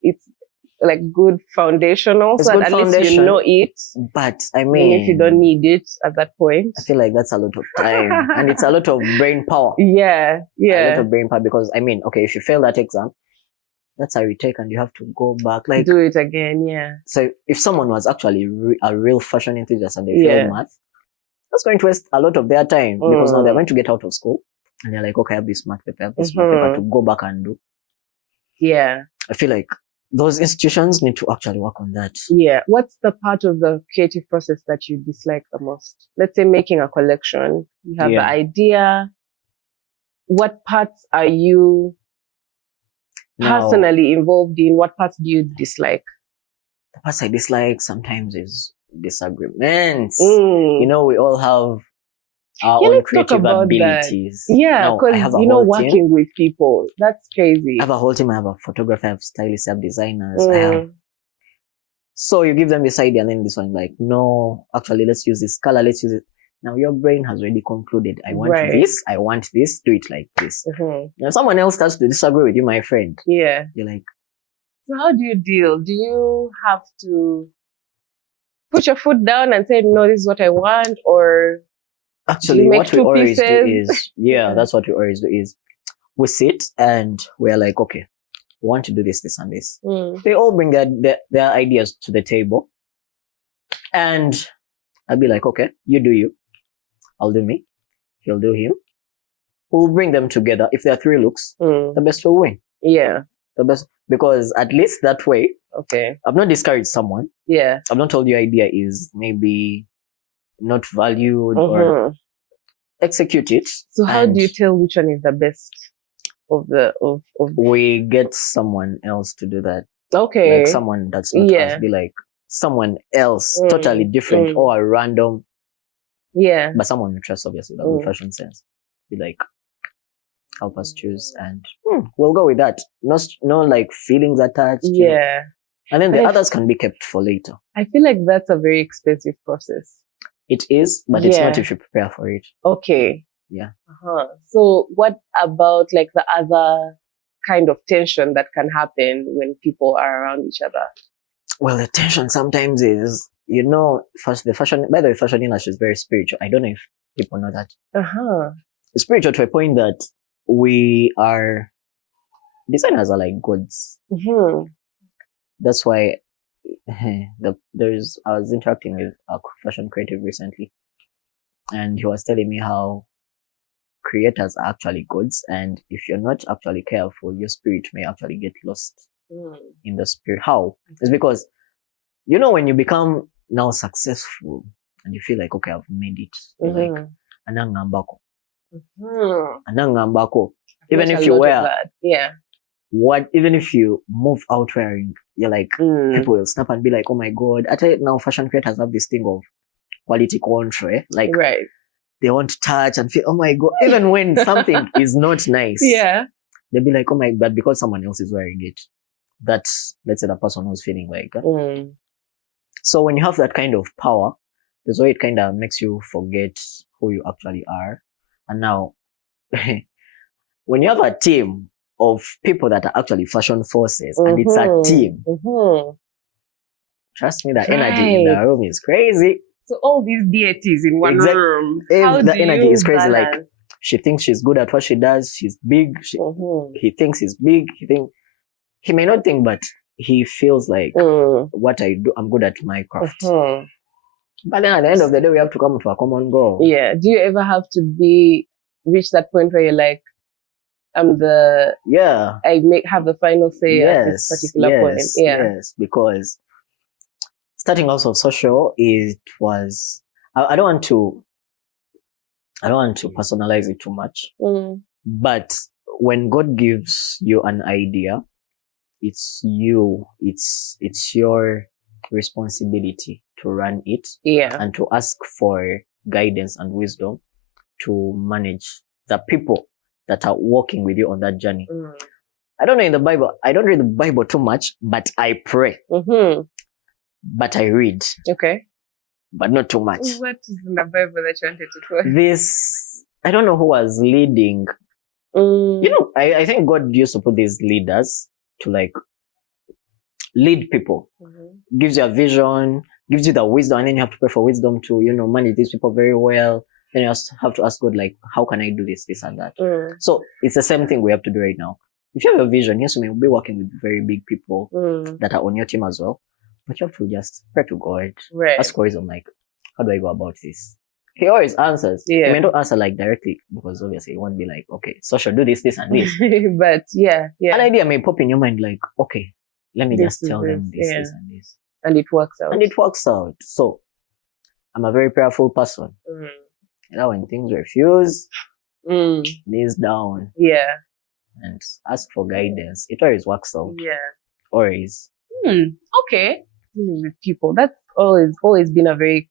it's like good foundational, so at least you know it. But I mean, if you don't need it at that point, I feel like that's a lot of time and it's a lot of brain power. Yeah. A lot of brain power, because I mean, okay, if you fail that exam, that's a retake and you have to go back, like, do it again. Yeah. So if someone was actually a real fashion enthusiast and they failed math, that's going to waste a lot of their time, because now they're going to get out of school and they're like, okay, I have this math paper, to go back and do. Yeah. I feel like those institutions need to actually work on that. Yeah. What's the part of the creative process that you dislike the most? Let's say making a collection. You have the idea. What parts are you personally involved in? What parts do you dislike? The parts I dislike sometimes is disagreements. We all have our own creative abilities. That. Yeah, because working with people, that's crazy. I have a whole team. I have a photographer, I have stylists, I have designers. So you give them this idea, and then this one like, no, actually, let's use this color. Let's use it. Now your brain has already concluded. I want this. I want this. Do it like this. Now someone else starts to disagree with you, my friend. Yeah. You're like, so how do you deal? Do you have to put your foot down and say, no, this is what I want? Or Actually, make what we two always do pieces? is, that's what we always do is we sit and we're like, okay, we want to do this, this, and this. They all bring their ideas to the table. And I'll be like, okay, you do you. I'll do me. He'll do him. We'll bring them together. If there are 3 looks, the best will win. Yeah. The best, because at least that way, Okay. I've not discouraged someone. Yeah. I've not told you idea is maybe not valued or execute it. So how do you tell which one is the best of the of we get someone else to do that. Okay. Like someone that's not us, be like someone else, totally different or a random. Yeah. But someone we trust, obviously, that good fashion sense. Be like, help us choose, and we'll go with that. No like feelings attached. Yeah. And then the others can be kept for later. I feel like that's a very expensive process. It is, but it's not if you prepare for it. Okay. Yeah. So what about like the other kind of tension that can happen when people are around each other? Well, the tension sometimes is, the fashion industry is very spiritual. I don't know if people know that. It's spiritual to a point that designers are like gods. That's why I was interacting with a fashion creative recently, and he was telling me how creators are actually gods, and if you're not actually careful, your spirit may actually get lost in the spirit. How? It's because, when you become now successful and you feel like, okay, I've made it, you're like, anangambako. Even if you wear, even if you move out wearing, you're like, people will snap and be like, oh my God, now fashion creators have this thing of quality control, like, they want to touch and feel, oh my God, even when something is not nice, they'll be like, oh my God, because someone else is wearing it. That's, let's say, the person who's feeling like. So when you have that kind of power, that's why it kind of makes you forget who you actually are. And now, when you have a team of people that are actually fashion forces, and it's a team, trust me, the energy in the room is crazy. So all these deities in one room. How the energy is crazy. Balance? Like, she thinks she's good at what she does. She's big. He thinks he's big. He may not think, but he feels like what I do, I'm good at my craft. But then at the end of the day, we have to come to a common goal. Yeah. Do you ever have to reach that point where you're like, I have the final say at this particular point? Yes, because starting off of social, it was, I don't want to personalize it too much, but when God gives you an idea, it's your responsibility to run it, and to ask for guidance and wisdom to manage the people that are walking with you on that journey. I don't know in the Bible, I don't read the Bible too much, but I pray. But I read. Okay. But not too much. What is in the Bible that you wanted to quote? I don't know who was leading. I think God used to put these leaders to like lead people. Gives you a vision, gives you the wisdom, and then you have to pray for wisdom to, manage these people very well. Then you have to ask God, like, how can I do this, this, and that? So it's the same thing we have to do right now. If you have a vision, yes, you may be working with very big people that are on your team as well. But you have to just pray to God. Ask for wisdom, like, how do I go about this? He always answers. He may not answer like directly, because obviously he won't be like, okay, Sosho, do this, this, and this. But an idea may pop in your mind like, okay, let me just tell them this, this, and this. And it works out. So I'm a very prayerful person. When things refuse, knees down. And ask for guidance. It always works out. Always. Okay. With people. That's always been a very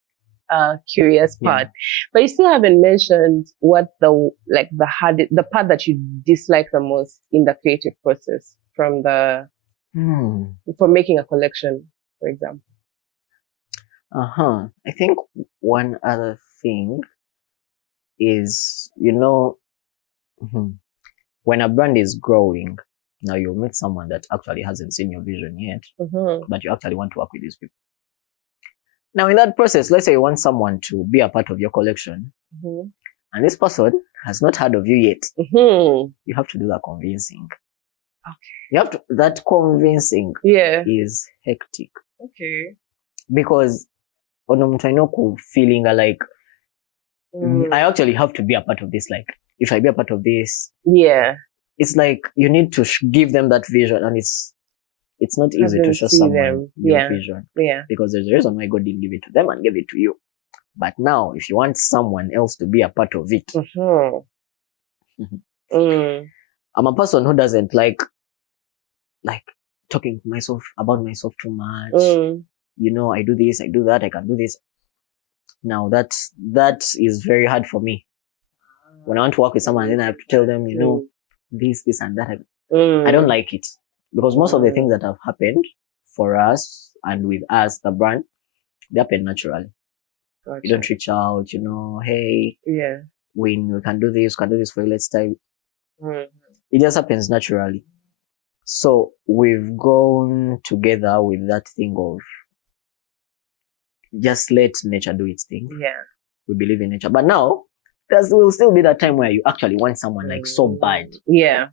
curious part. But you still haven't mentioned what the part that you dislike the most in the creative process from making a collection, for example. I think one other thing is, when a brand is growing, now you'll meet someone that actually hasn't seen your vision yet, but you actually want to work with these people. Now, in that process, let's say you want someone to be a part of your collection, Mhm. and this person has not heard of you yet, Mhm. you have to do that convincing. Okay. You have to, that convincing Yeah. is hectic Okay. because ono mtu ainoku feeling like Mm. I actually have to be a part of this. Like if I be a part of this, Yeah. it's like you need to give them that vision, and it's not easy Have to them show see someone them. your Yeah. vision Yeah. because there's a reason why God didn't give it to them and gave it to you. But now, if you want someone else to be a part of it, I'm a person who doesn't like talking to myself about myself too much. You know, I do this, I do that, I can do this. Now that is very hard for me. When I want to work with someone, then I have to tell them, you know, this and that. I don't like it because most of the things that have happened for us and with us, the brand, they happen naturally. Gotcha. You don't reach out, you know, hey, Yeah. when we can do this for you, let's try. Mm. It just happens naturally. So we've gone together with that thing of just let nature do its thing. Yeah. We believe in nature. But now there will still be that time where you actually want someone like so bad. Yeah.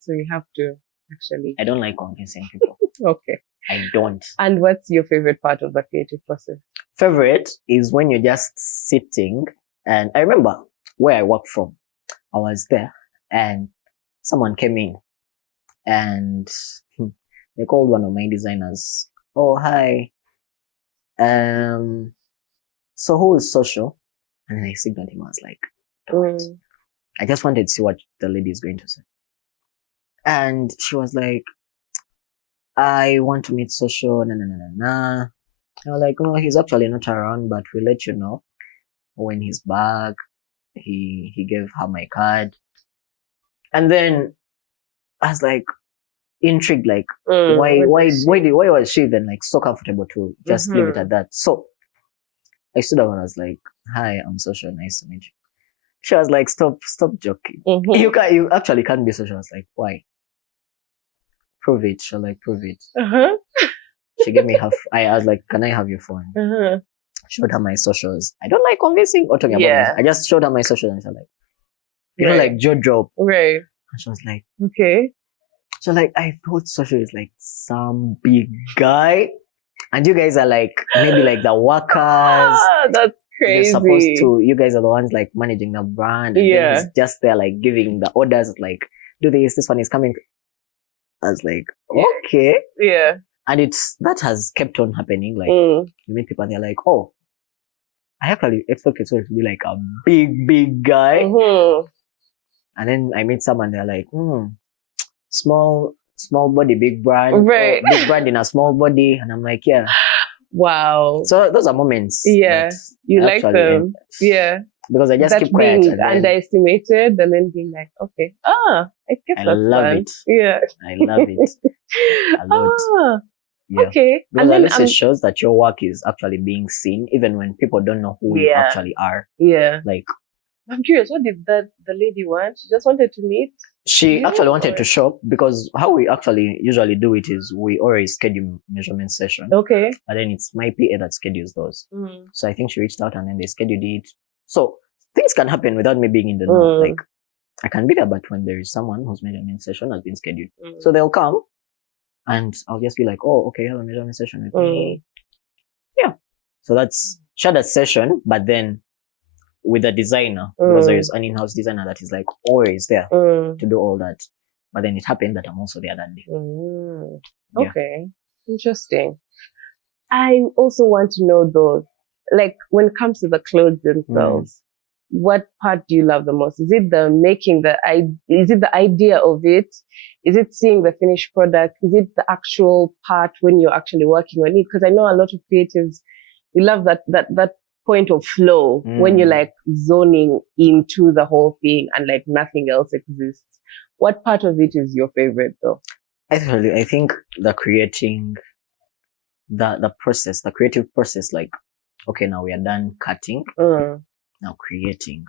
So you have to actually. I don't like convincing people. Okay. I don't. And what's your favorite part of the creative process? Favorite is when you're just sitting, and I remember where I worked from. I was there and someone came in and they called one of my designers. Oh, hi. So who is Sosho? And then I signaled him. I was like, I just wanted to see what the lady is going to say. And she was like, I want to meet Sosho. I was like, no, he's actually not around, but we'll let you know when he's back. He gave her my card. And then I was like intrigued, like why was she even like so comfortable to just leave it at that? So I stood up and I was like, hi, I'm Sosho, nice to meet you. She was like, stop joking. You actually can't be Sosho. I was like, why? Prove it. She was like, prove it. She gave me her I was like, can I have your phone? Showed her my socials. I don't like convincing or talking about myself. I just showed her my socials and she was like, you know, like jaw drop. Right. And she was like, okay. So like, I thought Sosho is like some big guy. And you guys are like, maybe like the workers. That's crazy. You're supposed to, you guys are the ones like managing the brand. And then he's just there like giving the orders, like, do this one is coming. I was like, okay. Yeah. And that has kept on happening. Like, you meet people and they're like, oh, I actually expected Sosho to be like a big guy. And then I meet someone, they're like, small body, big brand. Right. Big brand in a small body. And I'm like, yeah. Wow. So those are moments. Yeah. You like them. Yeah. Because I just keep quiet. Being underestimated and then being like, okay. I guess I that's love fun. it. Yeah. I love it. A lot. Yeah. Okay. Because at least it shows that your work is actually being seen, even when people don't know who you actually are. Yeah. Like, I'm curious, what did the lady want? She just wanted to meet? She actually wanted to shop because how we actually usually do it is we always schedule measurement session. Okay. But then it's my PA that schedules those. So I think she reached out and then they scheduled it. So things can happen without me being in the know. Like I can be there, but when there is someone whose measurement session has been scheduled. So they'll come and I'll just be like, oh, okay, you have a measurement session with me. Yeah. So that's share that session, but then with a designer, because there is an in-house designer that is like always there to do all that. But then it happened that I'm also there that day. Okay. Interesting. I also want to know though, like when it comes to the clothes themselves, what part do you love the most? Is it the making is it the idea of it? Is it seeing the finished product? Is it the actual part when you're actually working on it? Because I know a lot of creatives, we love that point of flow when you're like zoning into the whole thing and like nothing else exists. What part of it is your favorite though? Actually, I think the creating, the process, the creative process, like, okay, now we are done cutting, now creating.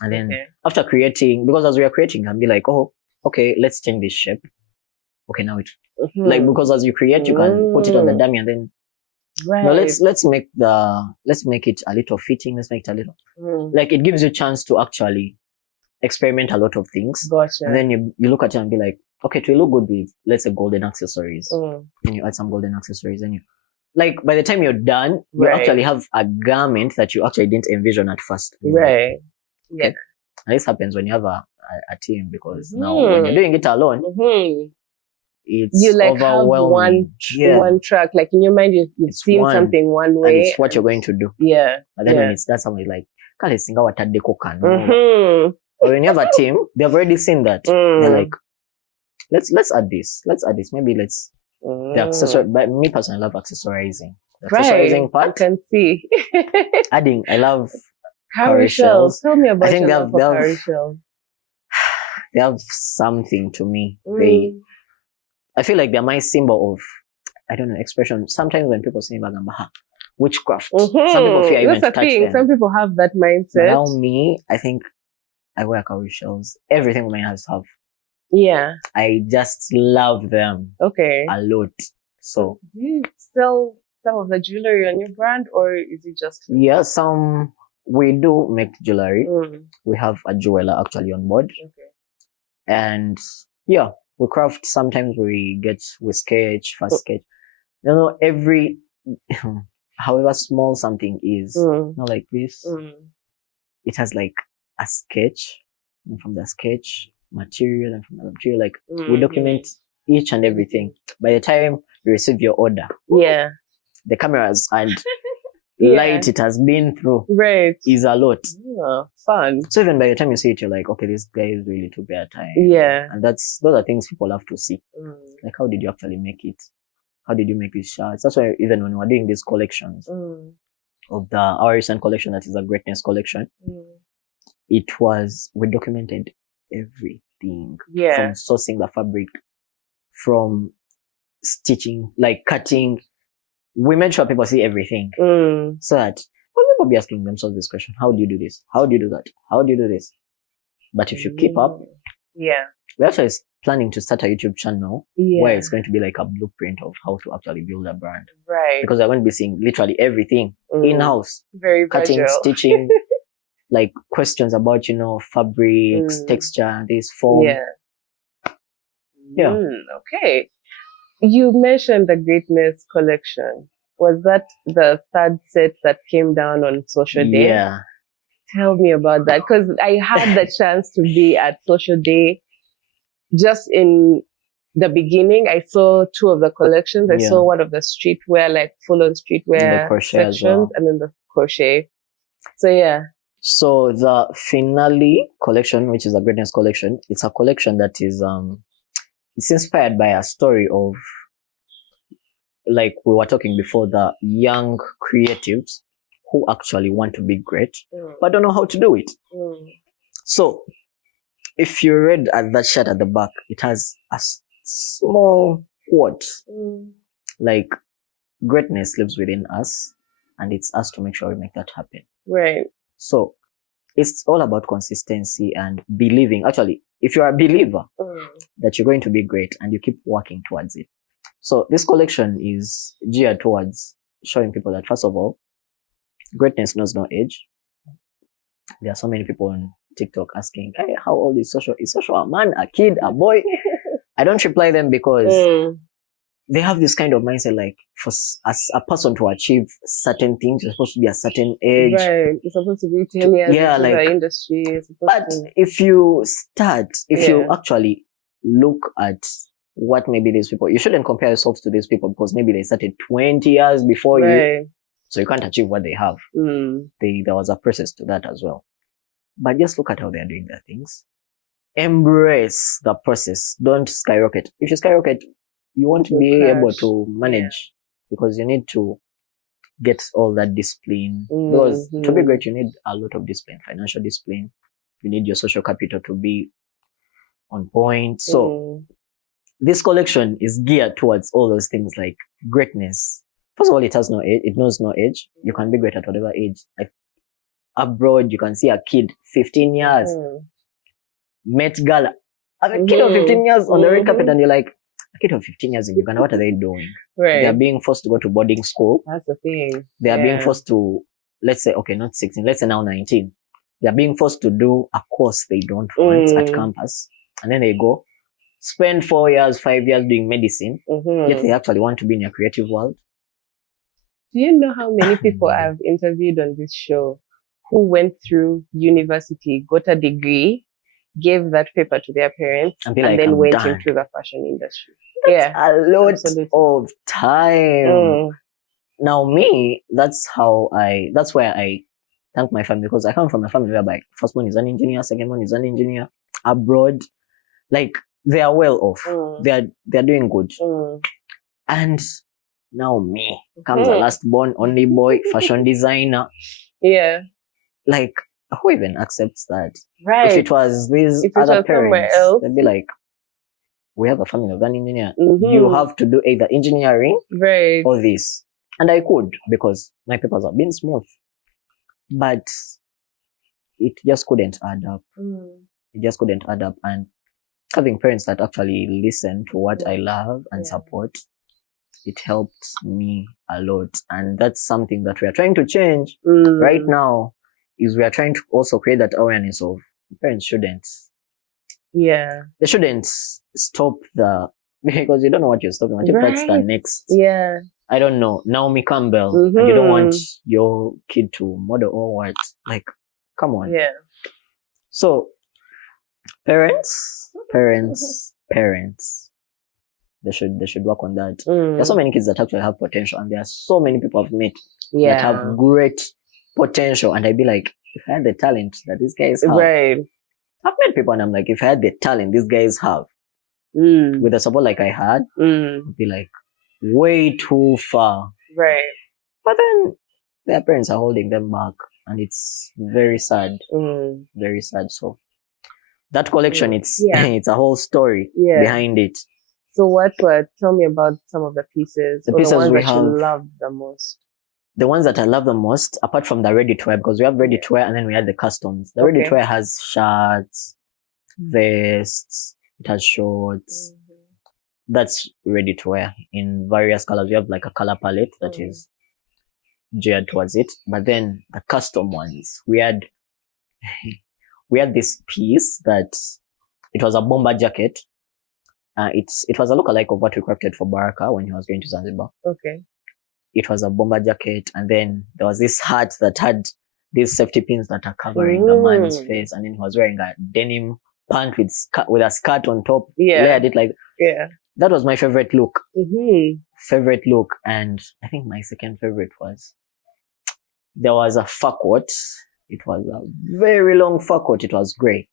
And then after creating, because as we are creating, I'll be like, oh, okay, let's change this shape. Okay, now it, like, because as you create, you can put it on the dummy and then Right. Now let's make it a little fitting. Let's make it a little like it gives you a chance to actually experiment a lot of things. Gotcha. And then you look at it and be like, okay, to look good with, let's say, golden accessories. And you add some golden accessories, and you like by the time you're done, you Right. actually have a garment that you actually didn't envision at first. Right. Yeah. Okay. And this happens when you have a team, because now when you're doing it alone, it's You like have overwhelming. one track, like in your mind, you've It's seen one, something one way. and it's what you're going to do. Yeah. But then when it's that, somebody like, "Kale singa watadeko kano." But when you have a team, they've already seen that. They're like, let's add this. Let's add this. Maybe let's the accessory. But me personally, I love accessorizing. The accessorizing part. I can see. Adding, I love cowrie shells. Tell me about your love for they have- cowrie shells. they have something to me. I feel like they're my symbol of, I don't know, expression. Sometimes when people say Bagamba, witchcraft, some people fear even to That's the touch thing. them. Some people have that But mindset. now me, I think I wear cowrie shells. Everything women has have. Yeah. I just love them Okay. a lot. So Do you sell some of the jewelry on your brand, or is it just? yeah, we do make jewelry. We have a jeweler actually on board. Okay. And yeah, we craft. Sometimes we sketch, fast sketch. You know, every however small something is, not like this, it has like a sketch, and from the sketch material, and from the material, like we document each and everything. By the time you receive your order, Yeah. the cameras and Yeah. light it has been through Right. is a lot. Yeah. Fun. So even by the time you see it, you're like, okay, this guy is really took their time. Yeah. And those are things people have to see. Like, how did you actually make it? How did you make these shots? That's why even when we're doing these collections of our recent collection, that is a greatness collection, we documented everything. Yeah. From sourcing the fabric, from stitching, like cutting. We made sure people see everything. So that when people be asking themselves this question, how do you do this? How do you do that? How do you do this? But if you keep up, Yeah. we're actually planning to start a YouTube channel where it's going to be like a blueprint of how to actually build a brand. Right. Because we're going to be seeing literally everything in-house. Very Cutting, visual. stitching, like questions about, fabrics, texture, this form. Yeah. Okay. You mentioned the Greatness collection. Was that the third set that came down on Social Day? Yeah. Tell me about that, because I had the chance to be at Social Day. Just in the beginning, I saw two of the collections. I saw one of the streetwear, like full-on streetwear sections, well. And then the crochet. So yeah. So the finale collection, which is a Greatness collection, it's a collection that is it's inspired by a story of, like we were talking before, the young creatives who actually want to be great but don't know how to do it. So if you read at that shirt at the back, it has a small quote like, greatness lives within us, and it's us to make sure we make that happen. Right. So it's all about consistency and believing. Actually, if you're a believer that you're going to be great and you keep working towards it. So this collection is geared towards showing people that, first of all, greatness knows no age. There are so many people on TikTok asking, hey, how old is Sosho? Is Sosho a man, a kid, a boy? I don't reply them because they have this kind of mindset, like, as a person to achieve certain things, you're supposed to be a certain age. Right. You're supposed to be 10 years into the industry. But if you actually look at what maybe these people, you shouldn't compare yourselves to these people because maybe they started 20 years before you. So you can't achieve what they have. There was a process to that as well. But just look at how they're doing their things. Embrace the process. Don't skyrocket. If you skyrocket, you won't be able to manage because you need to get all that discipline. Because to be great, you need a lot of discipline, financial discipline. You need your social capital to be on point. So this collection is geared towards all those things, like greatness. First of all, it has no age. It knows no age. You can be great at whatever age. Like abroad, you can see a kid, 15 years, Met Gala. As a kid of 15 years on the red carpet, and you're like, a kid of 15 years in Uganda, what are they doing? Right. They are being forced to go to boarding school. That's the thing. They are being Yeah. forced to, let's say, okay, not 16, let's say now 19. They are being forced to do a course they don't want at campus. And then they go spend 4 years, 5 years doing medicine. Yet they actually want to be in a creative world. Do you know how many people I've interviewed on this show who went through university, got a degree, gave that paper to their parents, And be and like, then "I'm went done." into the fashion industry? That's a lot absolutely. of time. Now that's where I thank my family, because I come from a family whereby first one is an engineer, second one is an engineer abroad. Like, they are well off. They're doing good. And now me comes the last born, only boy, fashion designer. Yeah. Like, who even accepts that? Right. If it was these other parents, they'd be like, we have a family of an engineer. You have to do either engineering or this. And I could, because my papers have been smooth. But it just couldn't add up. It just couldn't add up. And having parents that actually listen to what I love and support, it helped me a lot. And that's something that we are trying to change right now, is we are trying to also create that awareness of parents shouldn't. Yeah. They shouldn't stop because you don't know what you're stopping. What if that's the next? Yeah. I don't know, Naomi Campbell, and you don't want your kid to model or what? Like, come on. Yeah. So, parents, they should work on that. There are so many kids that actually have potential, and there are so many people I've met that have great potential. And I'd be like, if I had the talent that these guys have, I've met people and I'm like, if I had the talent these guys have, with the support like I had, I'd be like, way too far. Right. But then their parents are holding them back, and it's very sad. Very sad. So that collection, it's a whole story behind it. So tell me about some of the pieces. The pieces the ones we that have, you love the most. The ones that I love the most, apart from the ready to wear, because we have ready to wear and then we have the customs. The ready to wear has shirts, vests, it has shorts. That's ready to wear in various colors. We have like a color palette that is geared towards it. But then the custom ones, we had this piece that it was a bomber jacket. It was a lookalike of what we crafted for Baraka when he was going to Zanzibar. Okay. It was a bomber jacket, and then there was this hat that had these safety pins that are covering the man's face, and then he was wearing a denim pant with a skirt on top. Layered it like that was my favorite look. Favorite look. And I think my second favorite was, there was a fur coat. It was a very long fur coat. It was grey.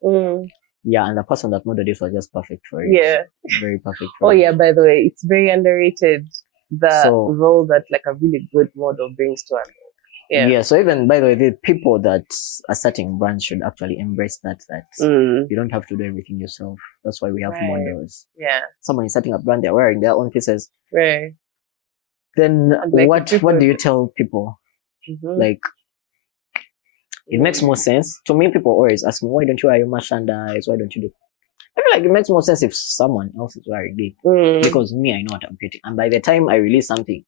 Yeah, and the person that modeled it was just perfect for it. Yeah. Very perfect for it. Yeah, by the way, it's very underrated, the role that like a really good model brings to it. Yeah, so even, by the way, the people that are starting brands should actually embrace that you don't have to do everything yourself. That's why we have models. Yeah. Someone is starting a brand, they're wearing their own pieces. Right. Then like what do you tell people? Like, it makes more sense. To me, people always ask me, why don't you wear your merchandise? Why don't you do? I feel like it makes more sense if someone else is wearing it. Because me, I know what I'm creating. And by the time I release something,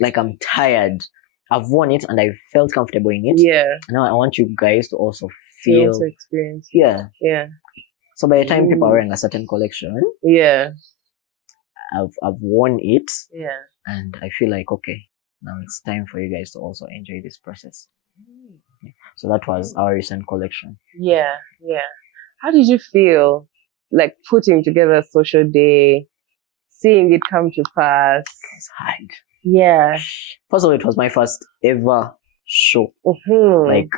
like, I'm tired. I've worn it and I felt comfortable in it. Yeah. Now I want you guys to also feel. You also experience. Yeah. Yeah. So by the time people are wearing a certain collection, I've worn it. Yeah. And I feel like, okay, now it's time for you guys to also enjoy this process. Yeah. So that was our recent collection. Yeah. Yeah. How did you feel, like, putting together a social day, seeing it come to pass? It's hard. Yeah. First of all, it was my first ever show. Like,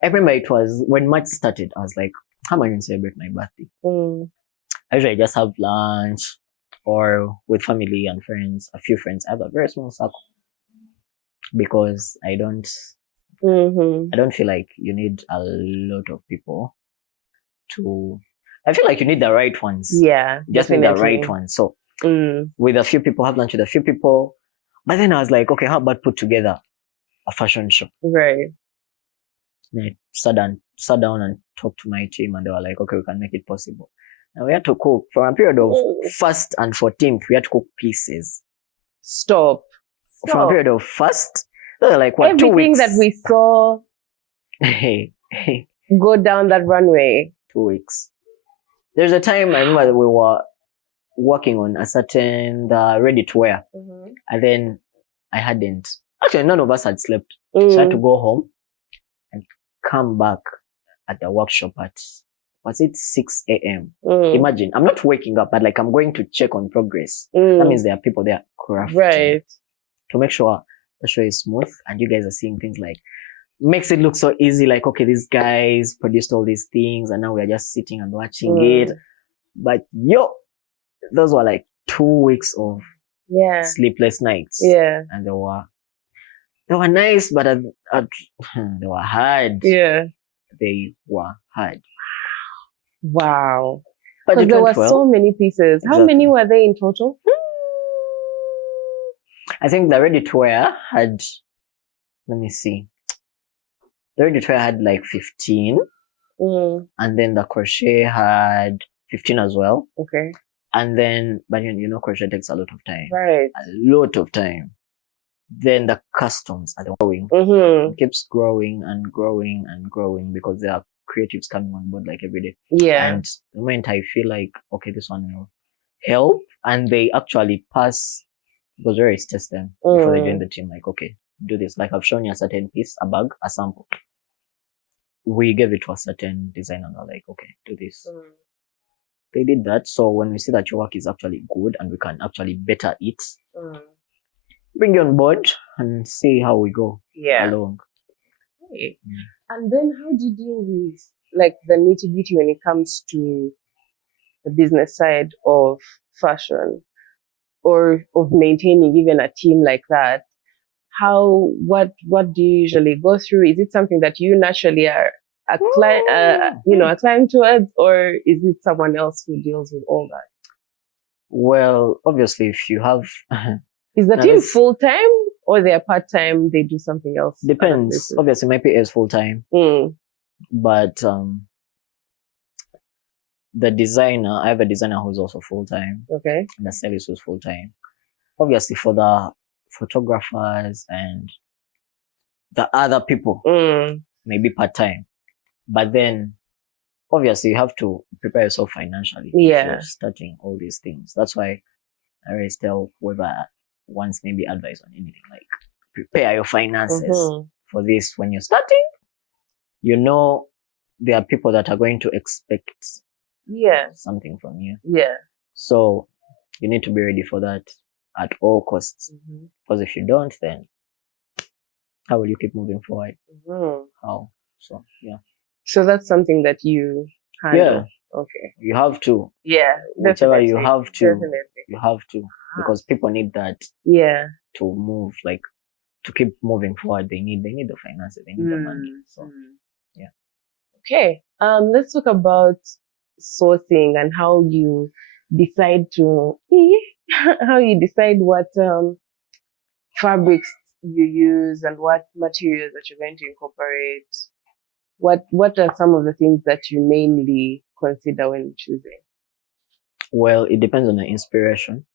I remember it was when March started, I was like, how am I going to celebrate my birthday? I usually just have lunch or with family and friends, a few friends. I have a very small circle because I don't feel like you need a lot of people I feel like you need the right ones. Yeah. Just need the right ones. So with a few people, have lunch with a few people. But then I was like, okay, how about put together a fashion show? Right. And I sat down and talked to my team, and they were like, okay, we can make it possible. And we had to cook from a period of Oh. 1st and 14th. We had to cook pieces. Stop. From a period of 1st, like what, 2 Everything weeks? that we saw Hey, go down that runway. 2 weeks. There's a time I remember that we were working on a certain ready to wear, and then I hadn't. Actually, none of us had slept, so I had to go home and come back at the workshop at, was it 6 a.m.? Imagine, I'm not waking up, but like I'm going to check on progress. That means there are people there crafting to make sure the show is smooth, and you guys are seeing things like, makes it look so easy, like, okay, these guys produced all these things and now we're just sitting and watching it. But those were like 2 weeks of sleepless nights. And they were nice, but they were hard. They were hard. Wow. But Because there were so many pieces. How many were there in total? I think the ready to wear had, let me see. The ready to wear had like 15. And then the crochet had 15 as well. Okay. And then, but crochet takes a lot of time. Right. A lot of time. Then the customs are growing. It keeps growing and growing and growing because there are creatives coming on board like every day. Yeah. And the moment I feel like, okay, this one will help, and they actually pass, because we always test them before they join the team, like, okay, do this. Like I've shown you a certain piece, a bag, a sample. We gave it to a certain designer and they're like, okay, do this. They did that. So when we see that your work is actually good and we can actually better it, bring you on board and see how we go along. Okay. And then how do you deal with like the nitty-gritty when it comes to the business side of fashion or of maintaining even a team like that? What do you usually go through? Is it something that you naturally are a client towards, or is it someone else who deals with all that? Well, obviously, if you have is the team full time or they are part time? They do something else. Depends. Obviously, my PA is full time, but the designer, I have a designer who's also full time. Okay. And the stylist who's full time. Obviously, for the photographers and the other people, maybe part time. But then, obviously, you have to prepare yourself financially. If you're starting all these things. That's why I always tell whoever wants maybe advice on anything, like prepare your finances for this when you're starting. There are people that are going to expect something from you. So you need to be ready for that at all costs. Because if you don't, then how will you keep moving forward? How? So So that's something that you handle. Okay. You have to. Whichever you have to. You have to. Because people need that to move, like to keep moving forward. They need the finances, they need the money. So okay. Let's talk about sourcing and how you decide what fabrics you use and what materials that you're going to incorporate. What are some of the things that you mainly consider when choosing? Well, it depends on the inspiration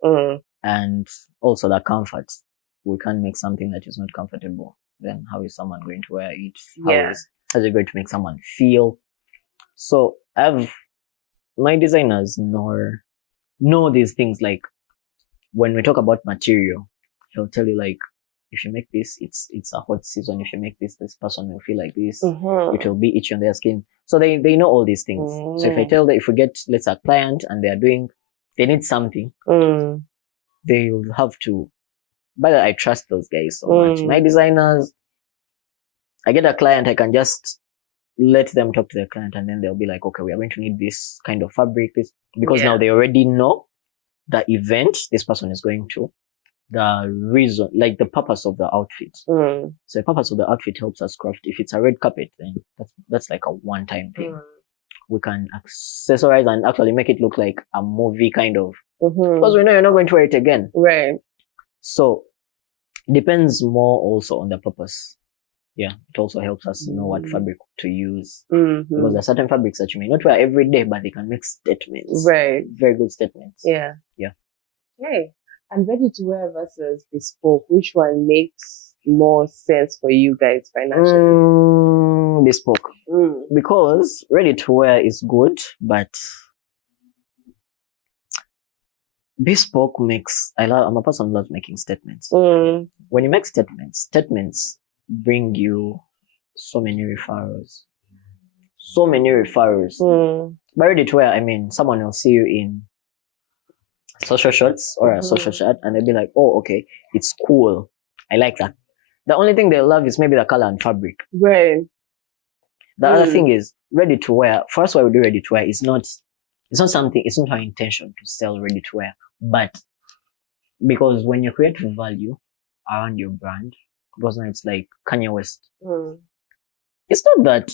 and also the comfort. We can't make something that is not comfortable. Then how is someone going to wear it? How is it going to make someone feel? So my designers know these things. Like when we talk about material, he'll tell you like, if you make this, it's a hot season. If you make this person will feel like this. It will be itchy on their skin. So they know all these things. So if I tell them, if we get, let's say, a client and they need something, they will have to. But I trust those guys so much. My designers, I get a client, I can just let them talk to the client and then they'll be like, okay, we are going to need this kind of fabric, because now they already know the event this person is going to, the reason, like the purpose of the outfit. So the purpose of the outfit helps us craft. If it's a red carpet, then that's like a one-time thing. We can accessorize and actually make it look like a movie kind of, because we know you're not going to wear it again. Right. So depends more also on the purpose. Yeah, it also helps us know what fabric to use. Mm-hmm. Because there are certain fabrics that you may not wear every day, but they can make statements. Right. Very good statements. Yeah. Yeah. Okay. And ready to wear versus bespoke, which one makes more sense for you guys financially? Bespoke. Because ready to wear is good, but bespoke makes, I'm a person who loves making statements. When you make statements bring you so many referrals. By ready to wear, I mean, someone will see you in social shirts or a social shirt and they'll be like, oh, okay, it's cool. I like that. The only thing they'll love is maybe the color and fabric. Right. The other thing is ready to wear. First, why we do ready to wear is it's not our intention to sell ready to wear, but because when you create value around your brand, because now it's like Kanye West. It's not that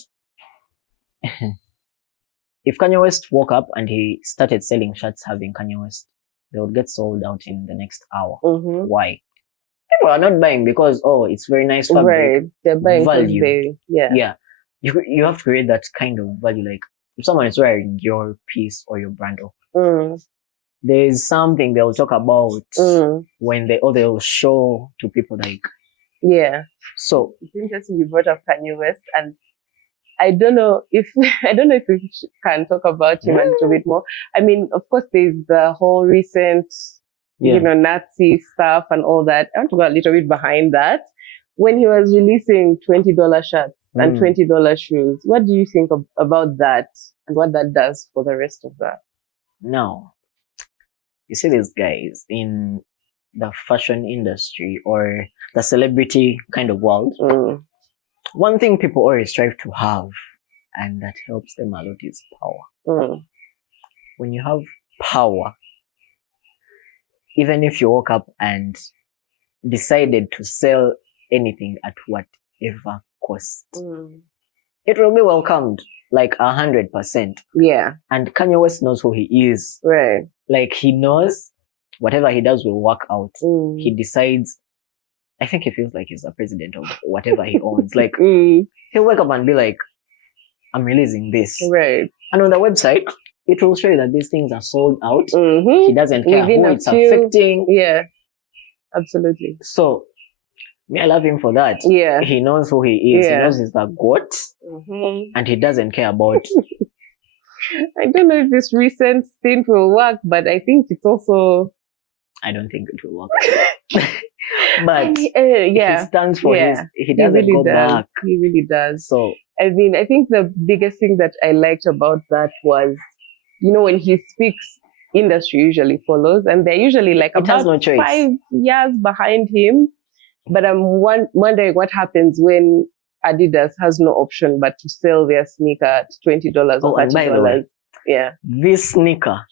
if Kanye West woke up and he started selling shirts having Kanye West, they would get sold out in the next hour. Why? People are not buying because, oh, it's very nice fabric. Right. They're buying value. Yeah. You have to create that kind of value. Like if someone is wearing your piece or your brand, there's something they'll talk about when they'll show to people like. Yeah. So it's interesting you brought up Kanye West, and I don't know if we can talk about him a little bit more. I mean, of course, there's the whole recent, Nazi stuff and all that. I want to go a little bit behind that. When he was releasing $20 shirts and $20 shoes, what do you think about that and what that does for the rest of that? Now, you see these guys in the fashion industry or the celebrity kind of world. One thing people always strive to have, and that helps them a lot, is power. When you have power, even if you woke up and decided to sell anything at whatever cost, it will be welcomed like 100%. Yeah. And Kanye West knows who he is. Right. Like he knows whatever he does will work out. He decides. I think he feels like he's the president of whatever he owns. Like he'll wake up and be like, I'm releasing this. Right. And on the website, it will show you that these things are sold out. He doesn't care who it's affecting. Yeah. Absolutely. So me, I love him for that. Yeah. He knows who he is. He knows he's the GOAT. And he doesn't care about. I don't know if this recent stint will work, but I think it's also. I don't think it will work. But he stands for he doesn't really go does. back. He really does. So I mean, I think the biggest thing that I liked about that was, when he speaks, industry usually follows, and they're usually like about 5 years behind him. But I'm wondering what happens when Adidas has no option but to sell their sneaker at $20 or $30. And by the way, this sneaker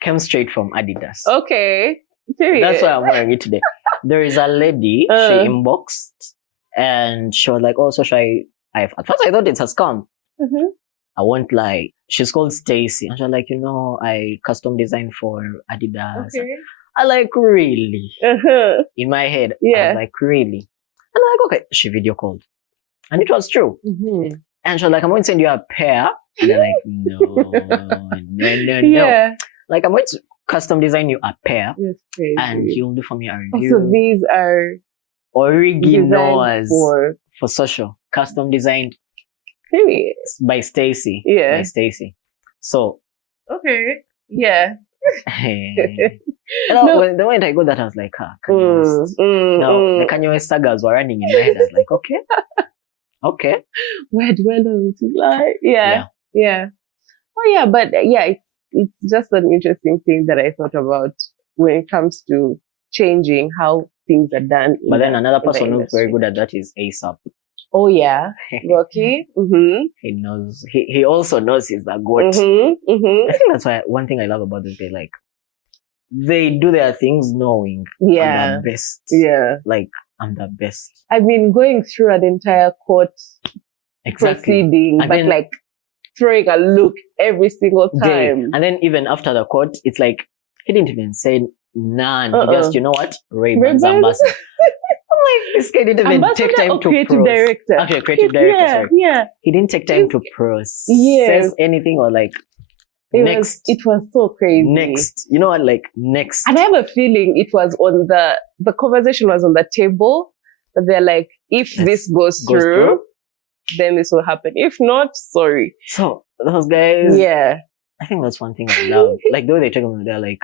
came straight from Adidas. Okay. Period. That's why I'm wearing it today. There is a lady, she inboxed and she was like, oh, so should at first I thought it's a scam. I won't lie. She's called Stacy. And she's like, I custom designed for Adidas. Okay. I like, really? In my head, I was like, really? And I'm like, okay. She video called. And it was true. And she was like, I'm going to send you a pair. And I'm like, no. Yeah. Like, I'm going to custom design you a pair. And you'll do for me a review. So these are originals for social. Custom designed by Stacy. Yeah. By Stacy. So. Okay. Yeah. The moment I got that, I was like, Kanye West. Now, the Kanye West sagas were running in my head. I was like, okay. Where do I know to lie? Yeah. Oh, yeah, but it's just an interesting thing that I thought about when it comes to changing how things are done. But then another person who's very good at that is ASAP. Oh, yeah. Rocky. He knows. He also knows he's the GOAT. I think that's why one thing I love about this guy, like, they do their things knowing I'm the best. Yeah. Like, I'm the best. I've been going through an entire court proceeding, but then, like, throwing a look every single time. And then even after the court, it's like, he didn't even say none. He just, Ray-Bans ambassador. I'm This guy didn't even take Ambassador time or to creative pros. director? Okay, creative director, Yeah, sorry. yeah. He didn't take time to Yes. process anything or like, It next. was so crazy. Next. You know what? Like, next. And I have a feeling it was on the conversation was on the table. That they're like, if this goes through, then this will happen. If not, sorry. So, those guys. Yeah. I think that's one thing I love. Like, the way they talk about it, they're like,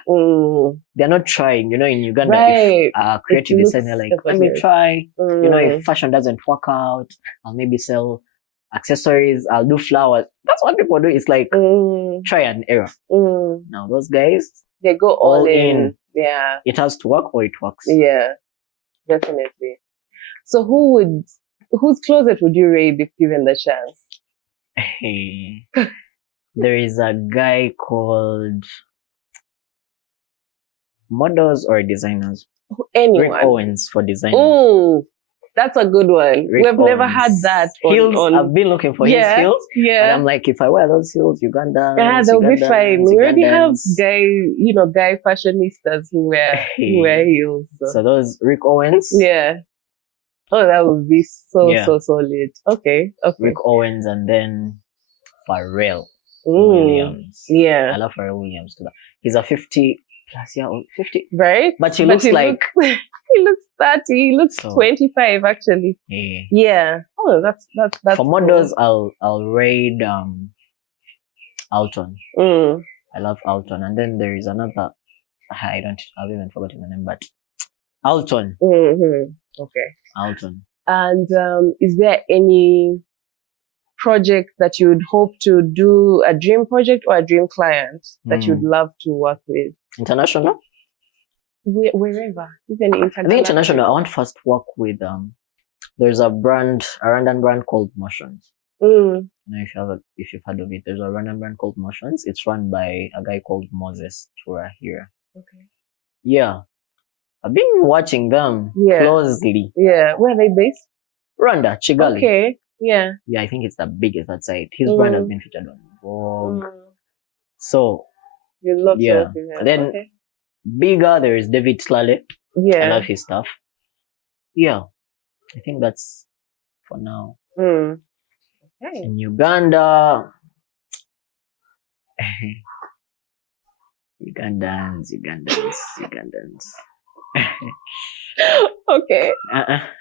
they're not trying. You know, in Uganda, Right. if creative is they're like, let me try. You know, if fashion doesn't work out, I'll maybe sell accessories, I'll do flowers. That's what people do. It's like, try and error. Now, those guys, they go all in. Yeah. It has to work or it works. Yeah, definitely. So whose closet would you raid if given the chance? Hey. There is a guy called models or designers. Anyone. Rick Owens for designers. Oh, that's a good one. Rick We've never Owens. had that. Heels. I've been looking for his heels. Yeah. And I'm like, if I wear those heels, Uganda. Yeah, they'll be fine. We already have guy fashionistas who wear heels. So those Rick Owens. Yeah. Oh, that would be so solid. Okay. Rick Owens and then Pharrell Williams. Yeah. I love Pharrell Williams too. He's a 50 plus year old. 50. Right? But he looks like... he looks 30. He looks 25 actually. Yeah. Oh, that's for models, cool. I'll raid Alton. I love Alton. And then there is another... I've even forgotten the name, but Alton. Okay. Alton. And is there any project that you would hope to do, a dream project or a dream client that you'd love to work with? International? Wherever. Even international. I think international. I want to first work with there's a Rwandan brand called Motions. I don't know if you've heard of it. There's a Rwandan brand called Motions. It's run by a guy called Moses Tura here. Okay. Yeah. I've been watching them closely. Yeah. Where are they based? Rwanda, Kigali. Okay. Yeah. Yeah, I think it's the biggest that side. His brand has been featured on Vogue. So, you love to then bigger, there is David Slale. Yeah. I love his stuff. Yeah. I think that's for now. Okay. In Uganda, Ugandans. Okay.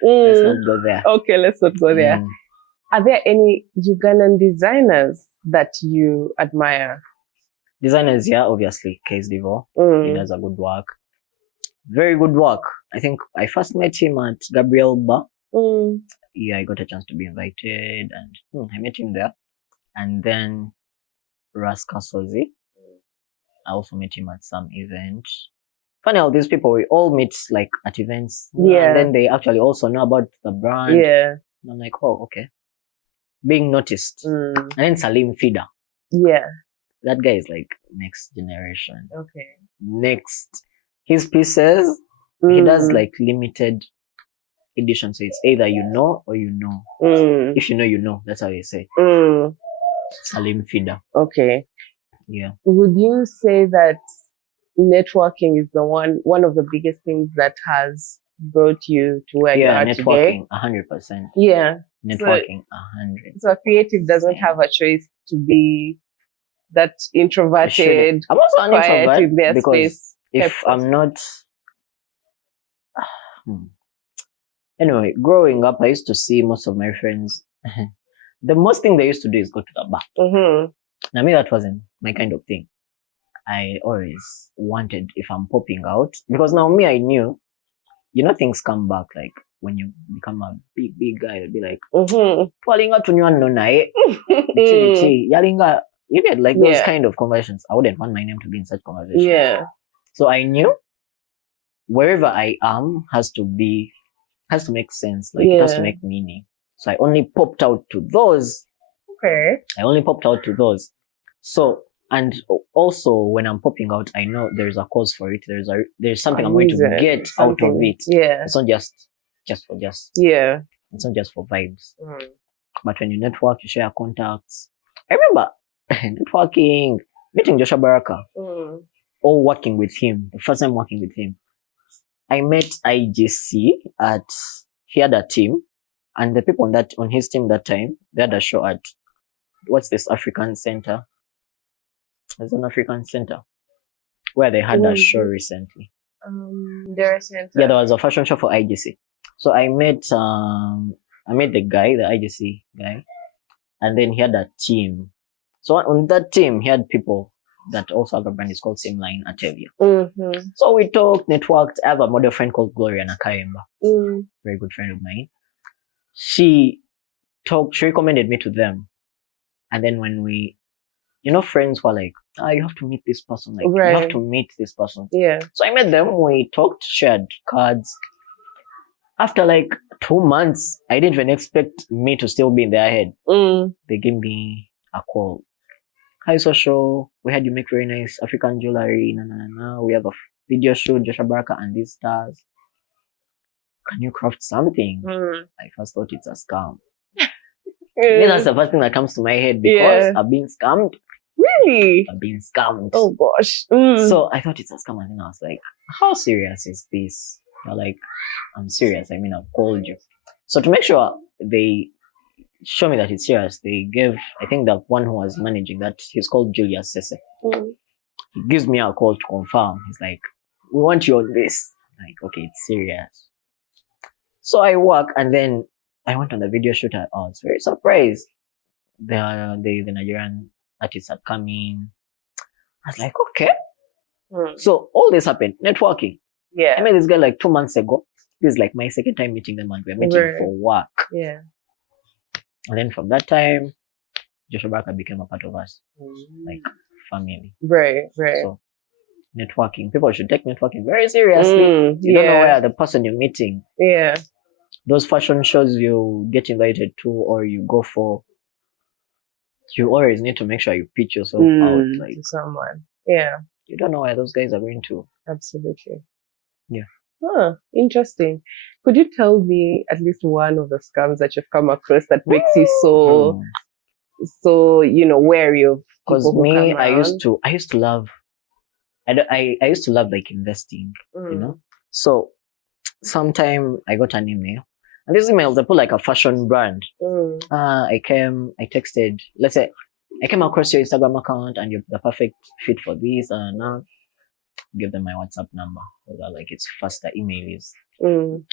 Let's not go there. Okay, let's not go there. Are there any Ugandan designers that you admire? Designers, yeah, obviously. Case Devo. He does a good work. Very good work. I think I first met him at Gabriel Bar. Yeah, I got a chance to be invited and I met him there. And then Raska Sozi. I also met him at some event. Funny how these people, we all meet like at events. Yeah. And then they actually also know about the brand. Yeah. And I'm like, oh, okay. Being noticed. And then Salim Fida. Yeah. That guy is like next generation. Okay. Next. His pieces, he does like limited edition. So it's either you know or you know. If you know, you know. That's how you say. Salim Fida. Okay. Yeah. Would you say that networking is one of the biggest things that has brought you to where you are today? Yeah, networking, 100%. Yeah. Networking, 100. So a creative doesn't have a choice to be that introverted. I'm also an introvert in their because space. if I'm not... Anyway, growing up, I used to see most of my friends. The most thing they used to do is go to the bar. Now, me, that wasn't my kind of thing. I always wanted, if I'm popping out, because now me, I knew, things come back. Like when you become a big guy, you'll be like, "Twalinga tunywa nae, yalinga." You get like those kind of conversations. I wouldn't want my name to be in such conversations. Yeah. So I knew wherever I am has to make sense. Like it has to make meaning. So I only popped out to those. Okay. So, and also when I'm popping out, I know there's a cause for it. There's something I'm going to get out of it. Yeah. It's not just for just. Yeah. It's not just for vibes. But when you network, you share contacts. I remember networking, meeting Joshua Baraka, or working with him. The first time working with him, I met IGC at he had a team, and the people on his team that time, they had a show at what's this African Center? There's an African Center where they had a show recently. Dairy Center. Yeah, there was a fashion show for IGC. So I met the guy, the IGC guy, and then he had a team. So on that team, he had people that also have a brand. It's called Same Line Atelier. So we talked, networked. I have a model friend called Gloria Nakayemba, very good friend of mine. She recommended me to them, and then when we, friends were like, you have to meet this person. Like, you have to meet this person. Yeah. So I met them. We talked, shared cards. After like 2 months, I didn't even expect me to still be in their head. They gave me a call. Hi, Sosho. We had you make very nice African jewelry. We have a video shoot, Joshua Baraka and these stars. Can you craft something? I first thought it's a scam. That's the first thing that comes to my head because I've been scammed. Really? I've been scammed. Oh gosh. So I thought it's a scam, and then I was like, how serious is this? They're like, I'm serious. I mean, I've called you. So to make sure they show me that it's serious, they gave, I think the one who was managing that, he's called Julius Sese. He gives me a call to confirm. He's like, we want you on this. I'm like, okay, it's serious. So I work, and then I went on the video shoot. I was very surprised. The Nigerian artists had come in. I was like, okay. So all this happened. Networking. Yeah. I met this guy like 2 months ago. This is like my second time meeting them, and we're meeting for work. Yeah. And then from that time, Joshua Baraka became a part of us. Like family. Right. So networking. People should take networking very seriously. You don't know where the person you're meeting. Yeah. Those fashion shows you get invited to or you go for, you always need to make sure you pitch yourself out like to someone. Yeah. You don't know where those guys are going to. Absolutely. Yeah. Huh, interesting. Could you tell me at least one of the scams that you've come across that makes you so wary of? Because me, I used to love like investing, So sometime I got an email, and this email they put like a fashion brand. I texted, let's say I came across your Instagram account and you're the perfect fit for this, and now give them my WhatsApp number so that like it's faster. Email is. We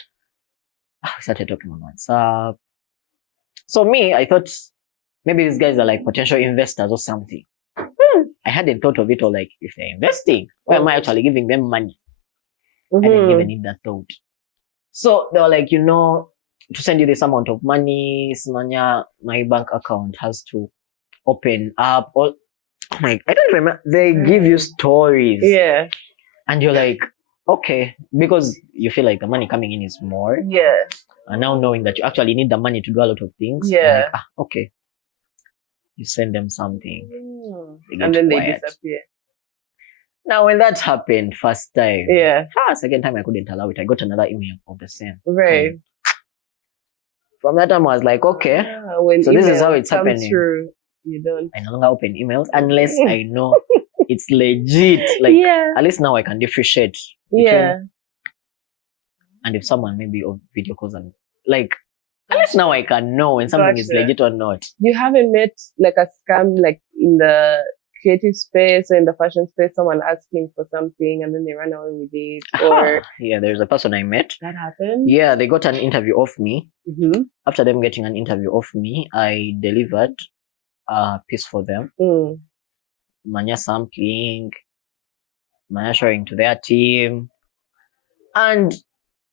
started talking on WhatsApp. So me, I thought maybe these guys are like potential investors or something. I hadn't thought of it, or like if they're investing, why am I actually giving them money? I didn't even need that thought. So they were like, to send you this amount of money, Simanya, my bank account has to open up. I don't remember. They give you stories. Yeah. And you're like, okay, because you feel like the money coming in is more. Yeah. And now knowing that you actually need the money to do a lot of things. Yeah. Like, okay. You send them something. And then they disappear. Now, when that happened first time, second time I couldn't allow it. I got another email of the same. Right. From that time, I was like, okay. So this is how it's happening. True, you don't. I no longer open emails unless I know it's legit. Like, at least now I can differentiate. And if someone maybe of video calls and like, at least now I can know when something is legit or not. You haven't met like a scam like in the creative space or in the fashion space, someone asking for something and then they run away with it? Or yeah, there's a person I met. That happened? Yeah, they got an interview of me. After them getting an interview of me, I delivered a piece for them. Manya sampling, Manya showing to their team. And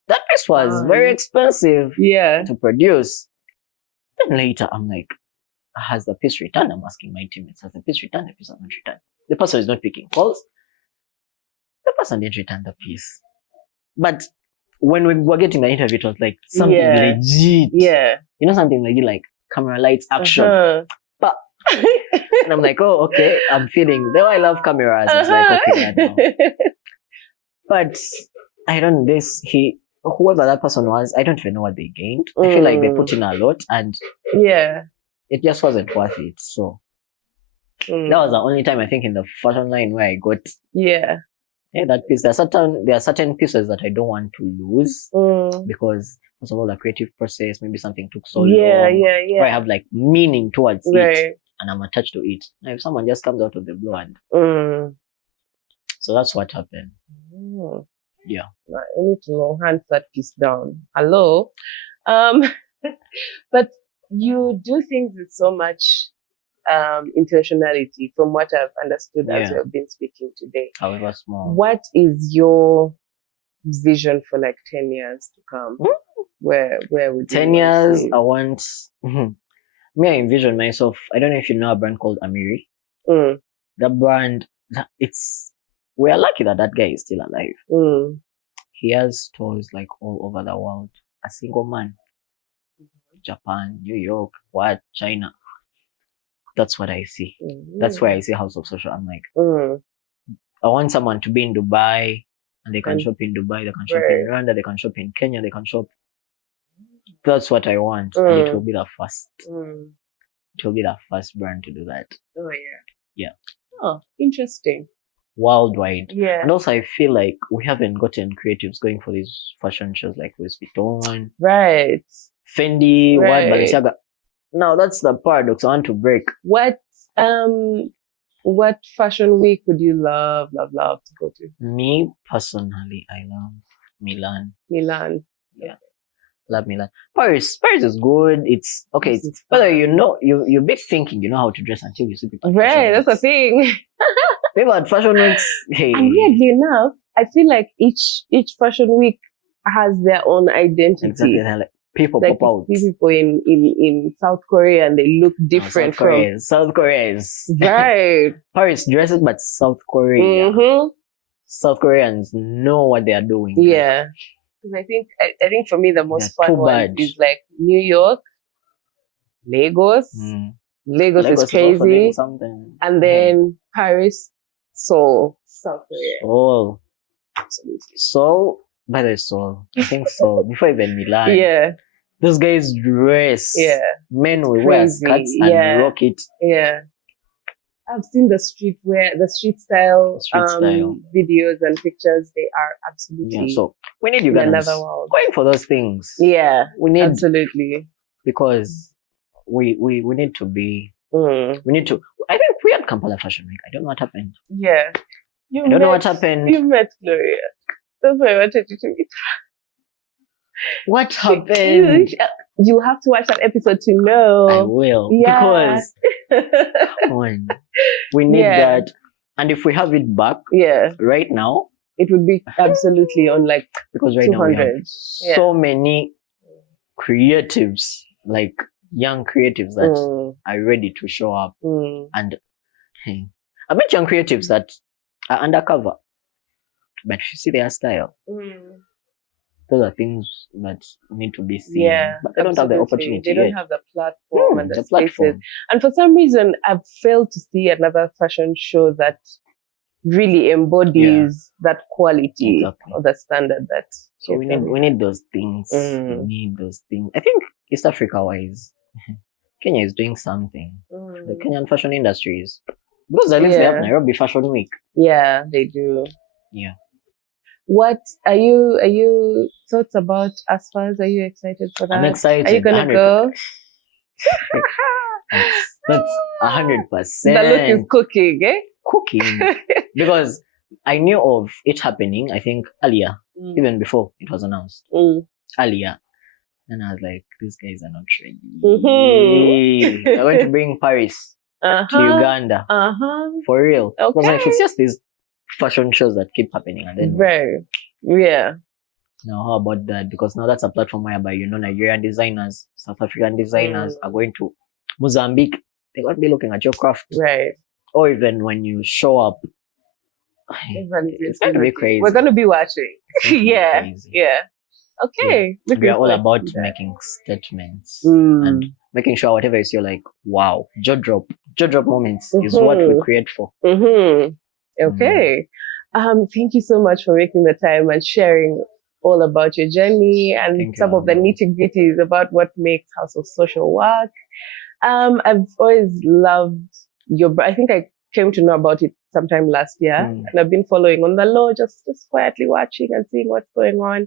that piece was very expensive to produce. Then later, I'm like, has the piece returned? I'm asking my teammates, has the piece returned? The piece has not returned. The person is not picking calls. The person didn't return the piece. But when we were getting the interview, it was like something legit. Yeah. Something legit, like camera lights, action. But and I'm like, oh, okay, I'm feeling, though I love cameras, it's like, okay, I know. But I don't, whoever that person was, I don't even know what they gained. I feel like they put in a lot and it just wasn't worth it. So that was the only time I think in the fashion line where I got that piece. There are certain pieces that I don't want to lose. because first of all, the creative process, maybe something took so Yeah, long, yeah, or I yeah. have like meaning towards it, Right. and I'm attached to it. Now, if someone just comes out of the blue, and so that's what happened. Yeah. I need to hand that piece down. Hello. But you do things with so much intentionality from what I've understood as Yeah. we have been speaking today. However small. What is your vision for like 10 years to come? Where would you 10 want to years, see? I want. Me, I envision myself. I don't know if you know a brand called Amiri. The brand, we are lucky that that guy is still alive. He has stores like all over the world. A single man. Japan, New York, China. That's what I see. That's why I see House of Social. I'm like, I want someone to be in Dubai, and they can shop in Dubai, they can shop in Rwanda, they can shop in Kenya, they can shop. That's what I want, and it will be the first. It will be the first brand to do that. Oh yeah. Yeah. Oh, interesting. Worldwide. Yeah. And also, I feel like we haven't gotten creatives going for these fashion shows like Louis Vuitton, Right. Fendi, Right. Balenciaga. Now that's the paradox I want to break. What fashion week would you love to go to? Me personally, I love Milan. Milan. Yeah. Love Milan. Paris is good. It's okay. It's Whether fun. you know, you're a bit thinking you know how to dress until you see people. at Right, fashion that's the weeks. thing. People at fashion weeks, hey. And weirdly enough, I feel like each fashion week has their own identity. Exactly. They're like, people Like pop out. you see people in South Korea and they look different from South Korea is right. Paris dresses, but South Korea. South Koreans know what they are doing. Yeah. Because I think for me the most fun ones is like New York, Lagos. Lagos is crazy. And then Paris, Seoul, South Korea. Seoul. Absolutely. Seoul, by the way, Seoul. I think Seoul. Before even Milan. Yeah. Those guys dress. Yeah. Men will wear skirts and rock it. Yeah. I've seen the street style videos and pictures. They are absolutely. Yeah, so we need you guys another world. going for those things. Yeah, we need absolutely because we need to be. We need to. I think we had Kampala Fashion Week. I don't know what happened. Yeah, I don't know what happened. You met Gloria. That's why I wanted you to meet. What happened? You have to watch that episode to know. I will. Yeah. Because come on, we need that. And if we have it back right now, it would be absolutely on like because right 200. now we have so many creatives, like young creatives that are ready to show up. And hey, I bet young creatives that are undercover, but you see their style. Those are things that need to be seen. Yeah, but they don't have the opportunity. They don't have the platform and the spaces. Platform. And for some reason, I've failed to see another fashion show that really embodies that quality or the standard that. So we need those things. We need those things. I think East Africa wise, Kenya is doing something. The Kenyan fashion industries, because at least they have Nairobi Fashion Week. Yeah, they do. Yeah. What are you thoughts about ASFAS? Are you excited for that? I'm excited. Are you gonna go? That's 100%. The look is cooking, eh? Cooking. Because I knew of it happening, I think, earlier, even before it was announced. Earlier. And I was like, these guys are not ready. They're going to bring Paris to Uganda. For real. Okay. Because like, it's just these fashion shows that keep happening. And then now how about that? Because now that's a platform whereby, Nigerian designers, South African designers are going to Mozambique. They're going to be looking at your craft. Right. Or even when you show up. It's going to be crazy. We're going to be watching. Yeah. Okay. Yeah. We are all about making statements and making sure whatever you see, you're like, wow, jaw drop moments is what we create for. Okay. Thank you so much for making the time and sharing all about your journey and some of the nitty-gritties about what makes House of Social work. I've always loved I think I came to know about it sometime last year, and I've been following on the low, just quietly watching and seeing what's going on.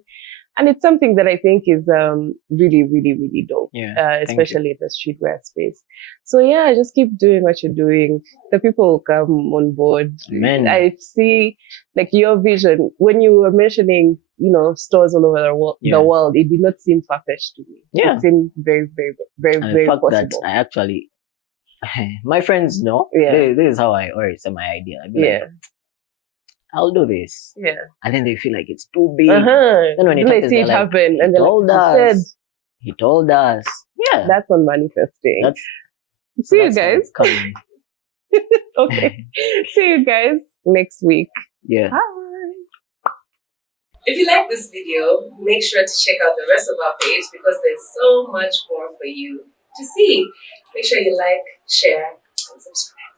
And it's something that I think is really, really, really dope, Yeah. Thank you. especially in the streetwear space. So yeah, just keep doing what you're doing. The people will come on board. Man. I see, like your vision when you were mentioning, stores all over Yeah. the world. It did not seem far fetched to me. Yeah. It seemed very, very, very, And very the fact possible. that I actually, my friends know. Yeah. This is how I always say my idea. I'd be Yeah. like, I'll do this. Yeah. And then they feel like it's too big. Then when it they happens, see they're it like, happen, and he they're told like, us. He told us. Yeah. that's on manifesting. That's See you that's how guys. it's coming. Okay. See you guys next week. Yeah. Bye. If you like this video, make sure to check out the rest of our page because there's so much more for you to see. Make sure you like, share, and subscribe.